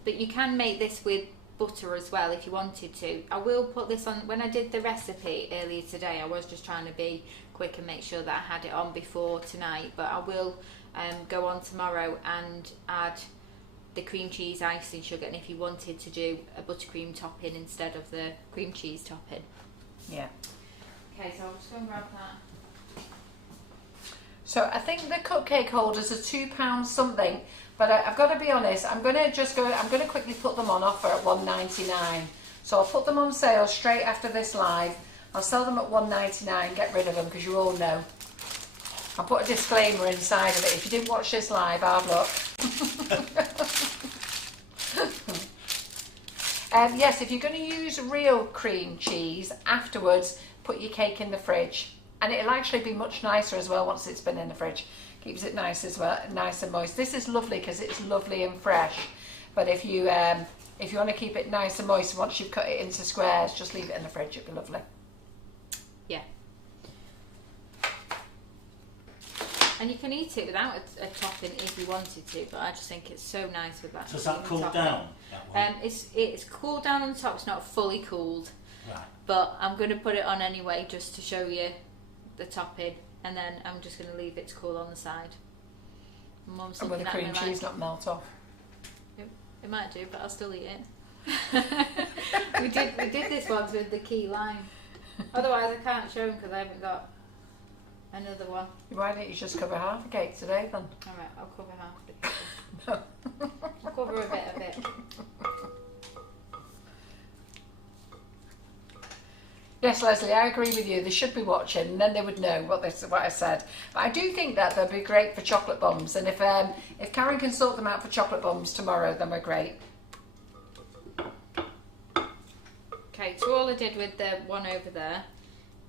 But you can make this with butter as well if you wanted to. I will put this on. When I did the recipe earlier today, I was just trying to be quick and make sure that I had it on before tonight. But I will go on tomorrow and add the cream cheese icing sugar. And if you wanted to do a buttercream topping instead of the cream cheese topping. Yeah. Okay, so I'll just go and grab that. So I think the cupcake holders are £2 something. But I've got to be honest, I'm going to quickly put them on offer at $1.99. So I'll put them on sale straight after this live. I'll sell them at $1.99, get rid of them because you all know. I'll put a disclaimer inside of it. If you didn't watch this live, hard luck. Yes, if you're going to use real cream cheese afterwards, put your cake in the fridge. And it'll actually be much nicer as well once it's been in the fridge. Keeps it nice as well, nice and moist. This is lovely because it's lovely and fresh. But if you want to keep it nice and moist, once you've cut it into squares, just leave it in the fridge. It'll be lovely. Yeah. And you can eat it without a topping if you wanted to, but I just think it's so nice with that. Does that cool down? That one? It's cooled down on the top. It's not fully cooled, Right. but I'm going to put it on anyway just to show you the topping. And then I'm just going to leave it to cool on the side. Mum's And will the looking at cream me cheese not melt off? It might do, but I'll still eat it. we did this once with the key lime. Otherwise, I can't show them because I haven't got another one. Why don't you just cover half a cake today then? All right, I'll cover half of it. I'll cover a bit of it. Yes, Leslie, I agree with you. They should be watching, and then they would know what I said. But I do think that they'll be great for chocolate bombs, and if Karen can sort them out for chocolate bombs tomorrow, then we're great. Okay, so all I did with the one over there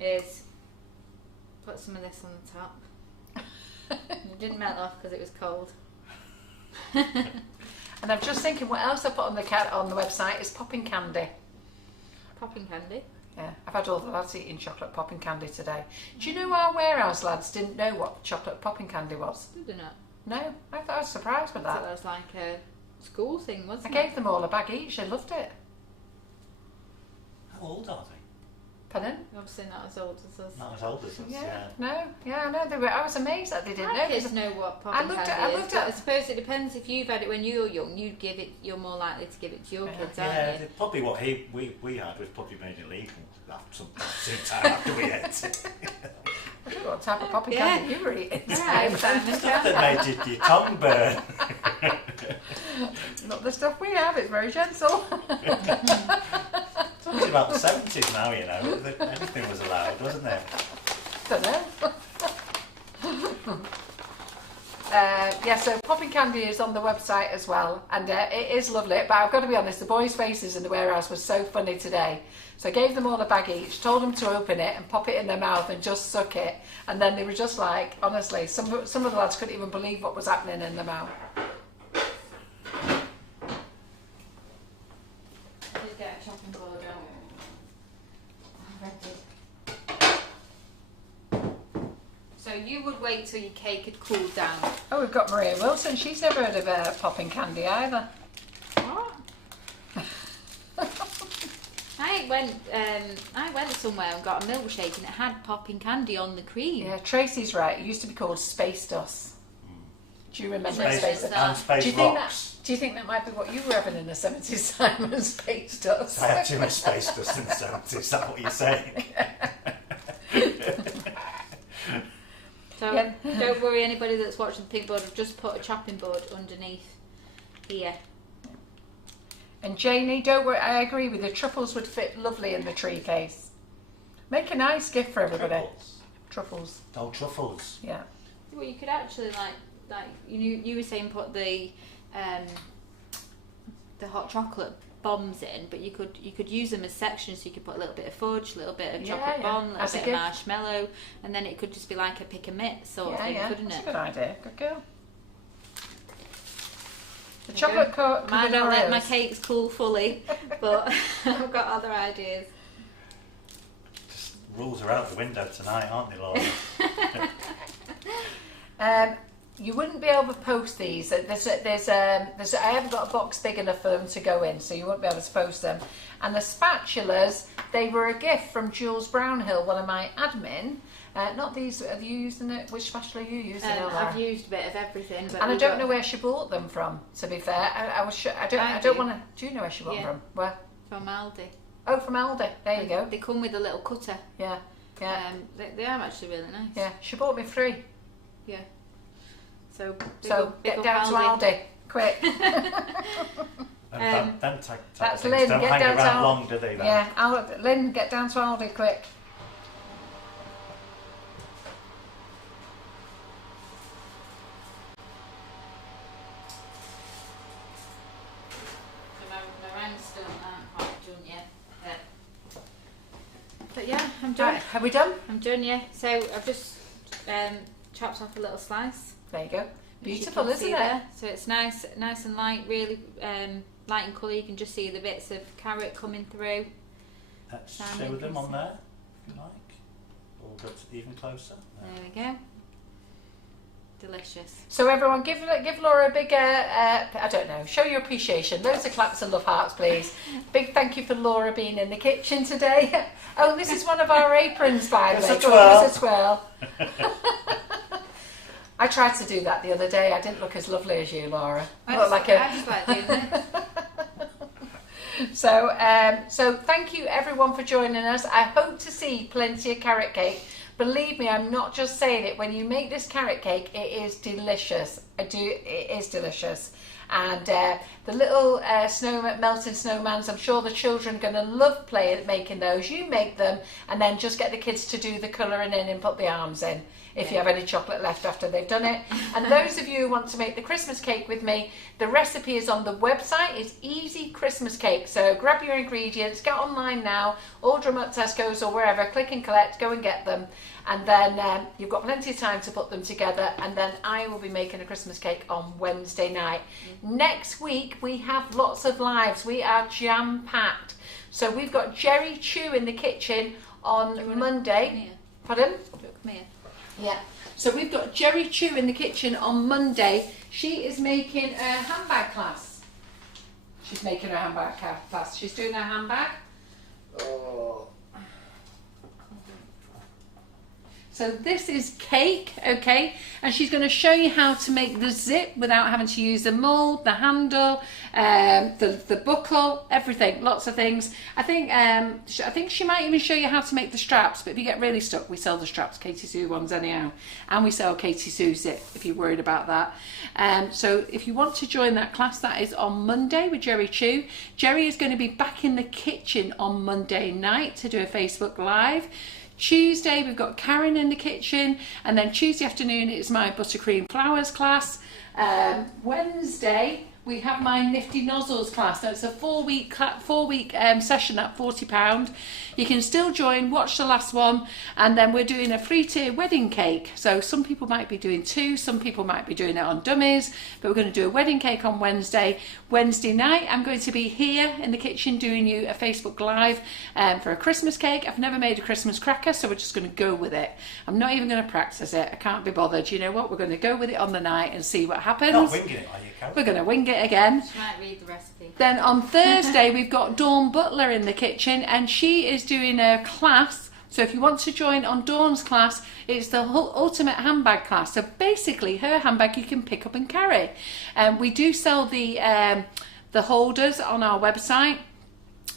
is put some of this on the top. It didn't melt off because it was cold. And I'm just thinking, what else I put on the website is popping candy. Popping candy. Yeah, I've had all the lads eating chocolate popping candy today. Do you know our warehouse lads didn't know what chocolate popping candy was? Did they not? No, I thought I was surprised with I thought that. that was like a school thing, wasn't I it? gave them all a bag each. They loved it. How old are they? Pardon? Obviously not as old as us. Not as old as us. Yeah, no, yeah, I know. They were. I was amazed that they didn't know. My kids know what popping I candy is, looked but at- I suppose it depends. If you've had it when you were young, you're more likely to give it to your kids, aren't Yeah, you? probably what we had was probably made illegal soon time after we ate it. I don't know what type of popping Yeah. candy you were eating. Yeah, Simon That Cowell. made your tongue burn. Not the stuff we have. It's very gentle. Talking about the 70s now, you know, that anything was allowed, wasn't it? Don't know. Yeah, so popping candy is on the website as well, and it is lovely. But I've got to be honest, the boys' faces in the warehouse were so funny today. So I gave them all a bag each, told them to open it and pop it in their mouth and just suck it, and then they were just like, honestly, some of the lads couldn't even believe what was happening in their mouth. Just get a chopping board out. So you would wait till your cake had cooled down. Oh, we've got Maria Wilson. She's never heard of popping candy either. What? I went somewhere and got a milkshake and it had popping candy on the cream. Yeah, Tracy's right. It used to be called Space Dust. Do you remember Space Space Dust. Dust? And Space Do you think Rocks. do you think that might be what you were having in the 70s, Simon? Space Dust. I had too much space dust in the 70s, is that what you're saying? So Yeah. don't worry, anybody that's watching the pink board, I've just put a chopping board underneath here. And Janie, don't worry, I agree with you. Truffles would fit lovely in the tree case. Make a nice gift for everybody. Truffles. Oh, truffles. Yeah. Well, you could actually like you were saying put the hot chocolate bombs in, but you could use them as sections. So you could put a little bit of fudge, a little bit of chocolate bomb, a little bit of marshmallow, and then it could just be like a pick and mix sort of thing, couldn't That's it? a good idea. Good girl. The chocolate coat. I don't let my cakes cool fully, but I've got other ideas. Just rules are out the window tonight, aren't they, Laura? You wouldn't be able to post these. I haven't got a box big enough for them to go in, so you won't be able to post them. And the spatulas, they were a gift from Jules Brownhill, one of my admin. Not these. Have you used them? Which spatula are you using? I've used a bit of everything, but and I don't know where she bought them from. To be fair, I don't want to. Do you know where she bought them from? Where? From Aldi. Oh, from Aldi. There you go. They come with a little cutter. Yeah. They are actually really nice. Yeah, she bought me 3. Yeah. So get down to Aldi, quick. That's Lynn. Don't Get hang down to around Aldi. long, do they? Then? Yeah, Lynn, get down to Aldi, quick. The meringues still aren't quite done yet. But yeah, I'm done. Right, have we done? I'm done, yeah. So I've just chopped off a little slice. There you go. As you Beautiful, can isn't see it? there. So it's nice and light, really light in colour. You can just see the bits of carrot coming through. Let's Simon, show them can on see. there, if you like. Or go even closer. There we go. Delicious. So everyone, give Laura a big, I don't know, show your appreciation. Loads of claps and love hearts, please. Big thank you for Laura being in the kitchen today. Oh, this is one of our aprons, by the way. It's a twirl. I tried to do that the other day. I didn't look as lovely as you, Laura. I just like doing this. So thank you everyone for joining us. I hope to see plenty of carrot cake. Believe me, I'm not just saying it. When you make this carrot cake, it is delicious. It is delicious. And the little melting snowmans, I'm sure the children are going to love making those. You make them and then just get the kids to do the colouring in and put the arms in if you have any chocolate left after they've done it. And those of you who want to make the Christmas cake with me, the recipe is on the website. It's easy Christmas cake. So grab your ingredients, get online now, order them at Tesco's or wherever, click and collect, go and get them. And then you've got plenty of time to put them together, and then I will be making a Christmas cake on Wednesday night. Next week we have lots of lives. We are jam-packed. So we've got Jerry Chew in the kitchen on Monday. Pardon? Come here. Yeah. So we've got Jerry Chew in the kitchen on Monday. She is making a handbag class. She's making her handbag class. She's doing her handbag. Oh. So this is cake, okay, and she's going to show you how to make the zip without having to use the mould, the handle, the buckle, everything, lots of things. I think she might even show you how to make the straps, but if you get really stuck, we sell the straps, Katie Sue ones anyhow, and we sell Katie Sue zip if you're worried about that. So if you want to join that class, that is on Monday with Jerry Chew. Jerry is going to be back in the kitchen on Monday night to do a Facebook Live. Tuesday we've got Karen in the kitchen, and then Tuesday afternoon it's my buttercream flowers class. Wednesday we have my nifty nozzles class. Now it's a 4-week session at £40. You can still join, watch the last one, and then we're doing a 3-tier wedding cake. So some people might be doing 2, some people might be doing it on dummies, but we're going to do a wedding cake on Wednesday. Wednesday night I'm going to be here in the kitchen doing you a Facebook Live for a Christmas cake. I've never made a Christmas cracker, so we're just going to go with it. I'm not even going to practice it. I can't be bothered. You know what? We're going to go with it on the night and see what happens. Not winging it, are you, Karen? We're going to wing it again. She might read the recipe. Then on Thursday we've got Dawn Butler in the kitchen, and she is doing a class. So if you want to join on Dawn's class, it's the ultimate handbag class. So basically her handbag you can pick up and carry. We do sell the holders on our website.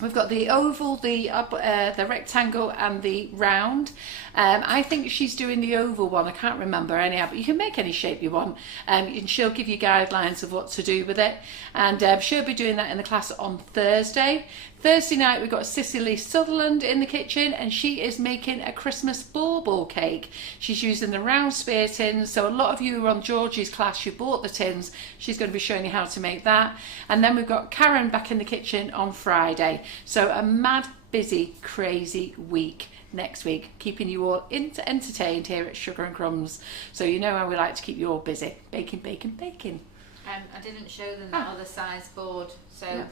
We've got the oval, the rectangle, and the round. I think she's doing the oval one. I can't remember anyhow, but you can make any shape you want. And she'll give you guidelines of what to do with it. And she'll be doing that in the class on Thursday. Thursday night we've got Cicely Sutherland in the kitchen, and she is making a Christmas bauble cake. She's using the round spear tins, so a lot of you who are on Georgie's class, you bought the tins. She's going to be showing you how to make that. And then we've got Karen back in the kitchen on Friday. So a mad, busy, crazy week next week, keeping you all entertained here at Sugar and Crumbs. So you know how we like to keep you all busy. Baking, baking, baking. I didn't show them that other size board, so Yeah.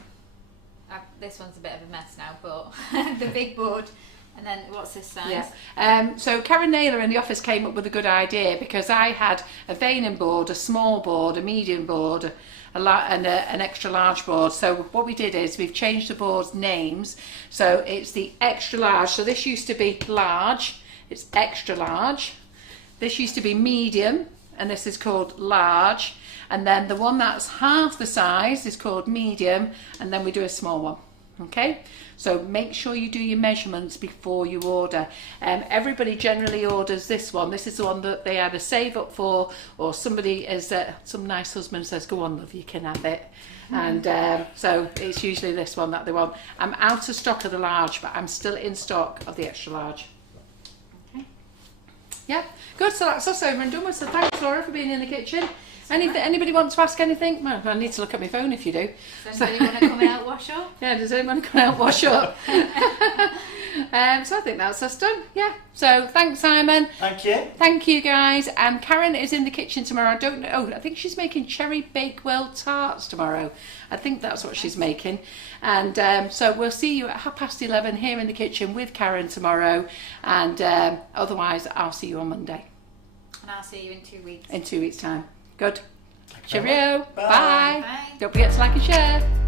This one's a bit of a mess now, but the big board. And then what's this size? Yeah. So Karen Naylor in the office came up with a good idea, because I had a veining board, a small board, a medium board, and an extra large board. So what we did is we've changed the board's names. So it's the extra large. So this used to be large, it's extra large. This used to be medium, and this is called large. And then the one that's half the size is called medium, and then we do a small one. Okay, so make sure you do your measurements before you order. Everybody generally orders this one. This is the one that they either save up for, or somebody is some nice husband says, go on love, you can have it. And so it's usually this one that they want. I'm out of stock of the large, but I'm still in stock of the extra large. Okay. Yeah, good. So that's us over and done with. So thanks Laura for being in the kitchen. Anybody want to ask anything? Well, I need to look at my phone if you do. Does anybody want to come out wash up? Yeah, does anyone come out wash up? So I think that's us done. Yeah. So thanks, Simon. Thank you. Thank you, guys. And Karen is in the kitchen tomorrow. I don't know. Oh, I think she's making cherry bakewell tarts tomorrow. I think that's what she's making. And so we'll see you at 11:30 here in the kitchen with Karen tomorrow. And otherwise, I'll see you on Monday. And I'll see you in 2 weeks. In 2 weeks' time. Good. Thank you very Cheerio. much. Bye. Bye. Don't forget to like and share.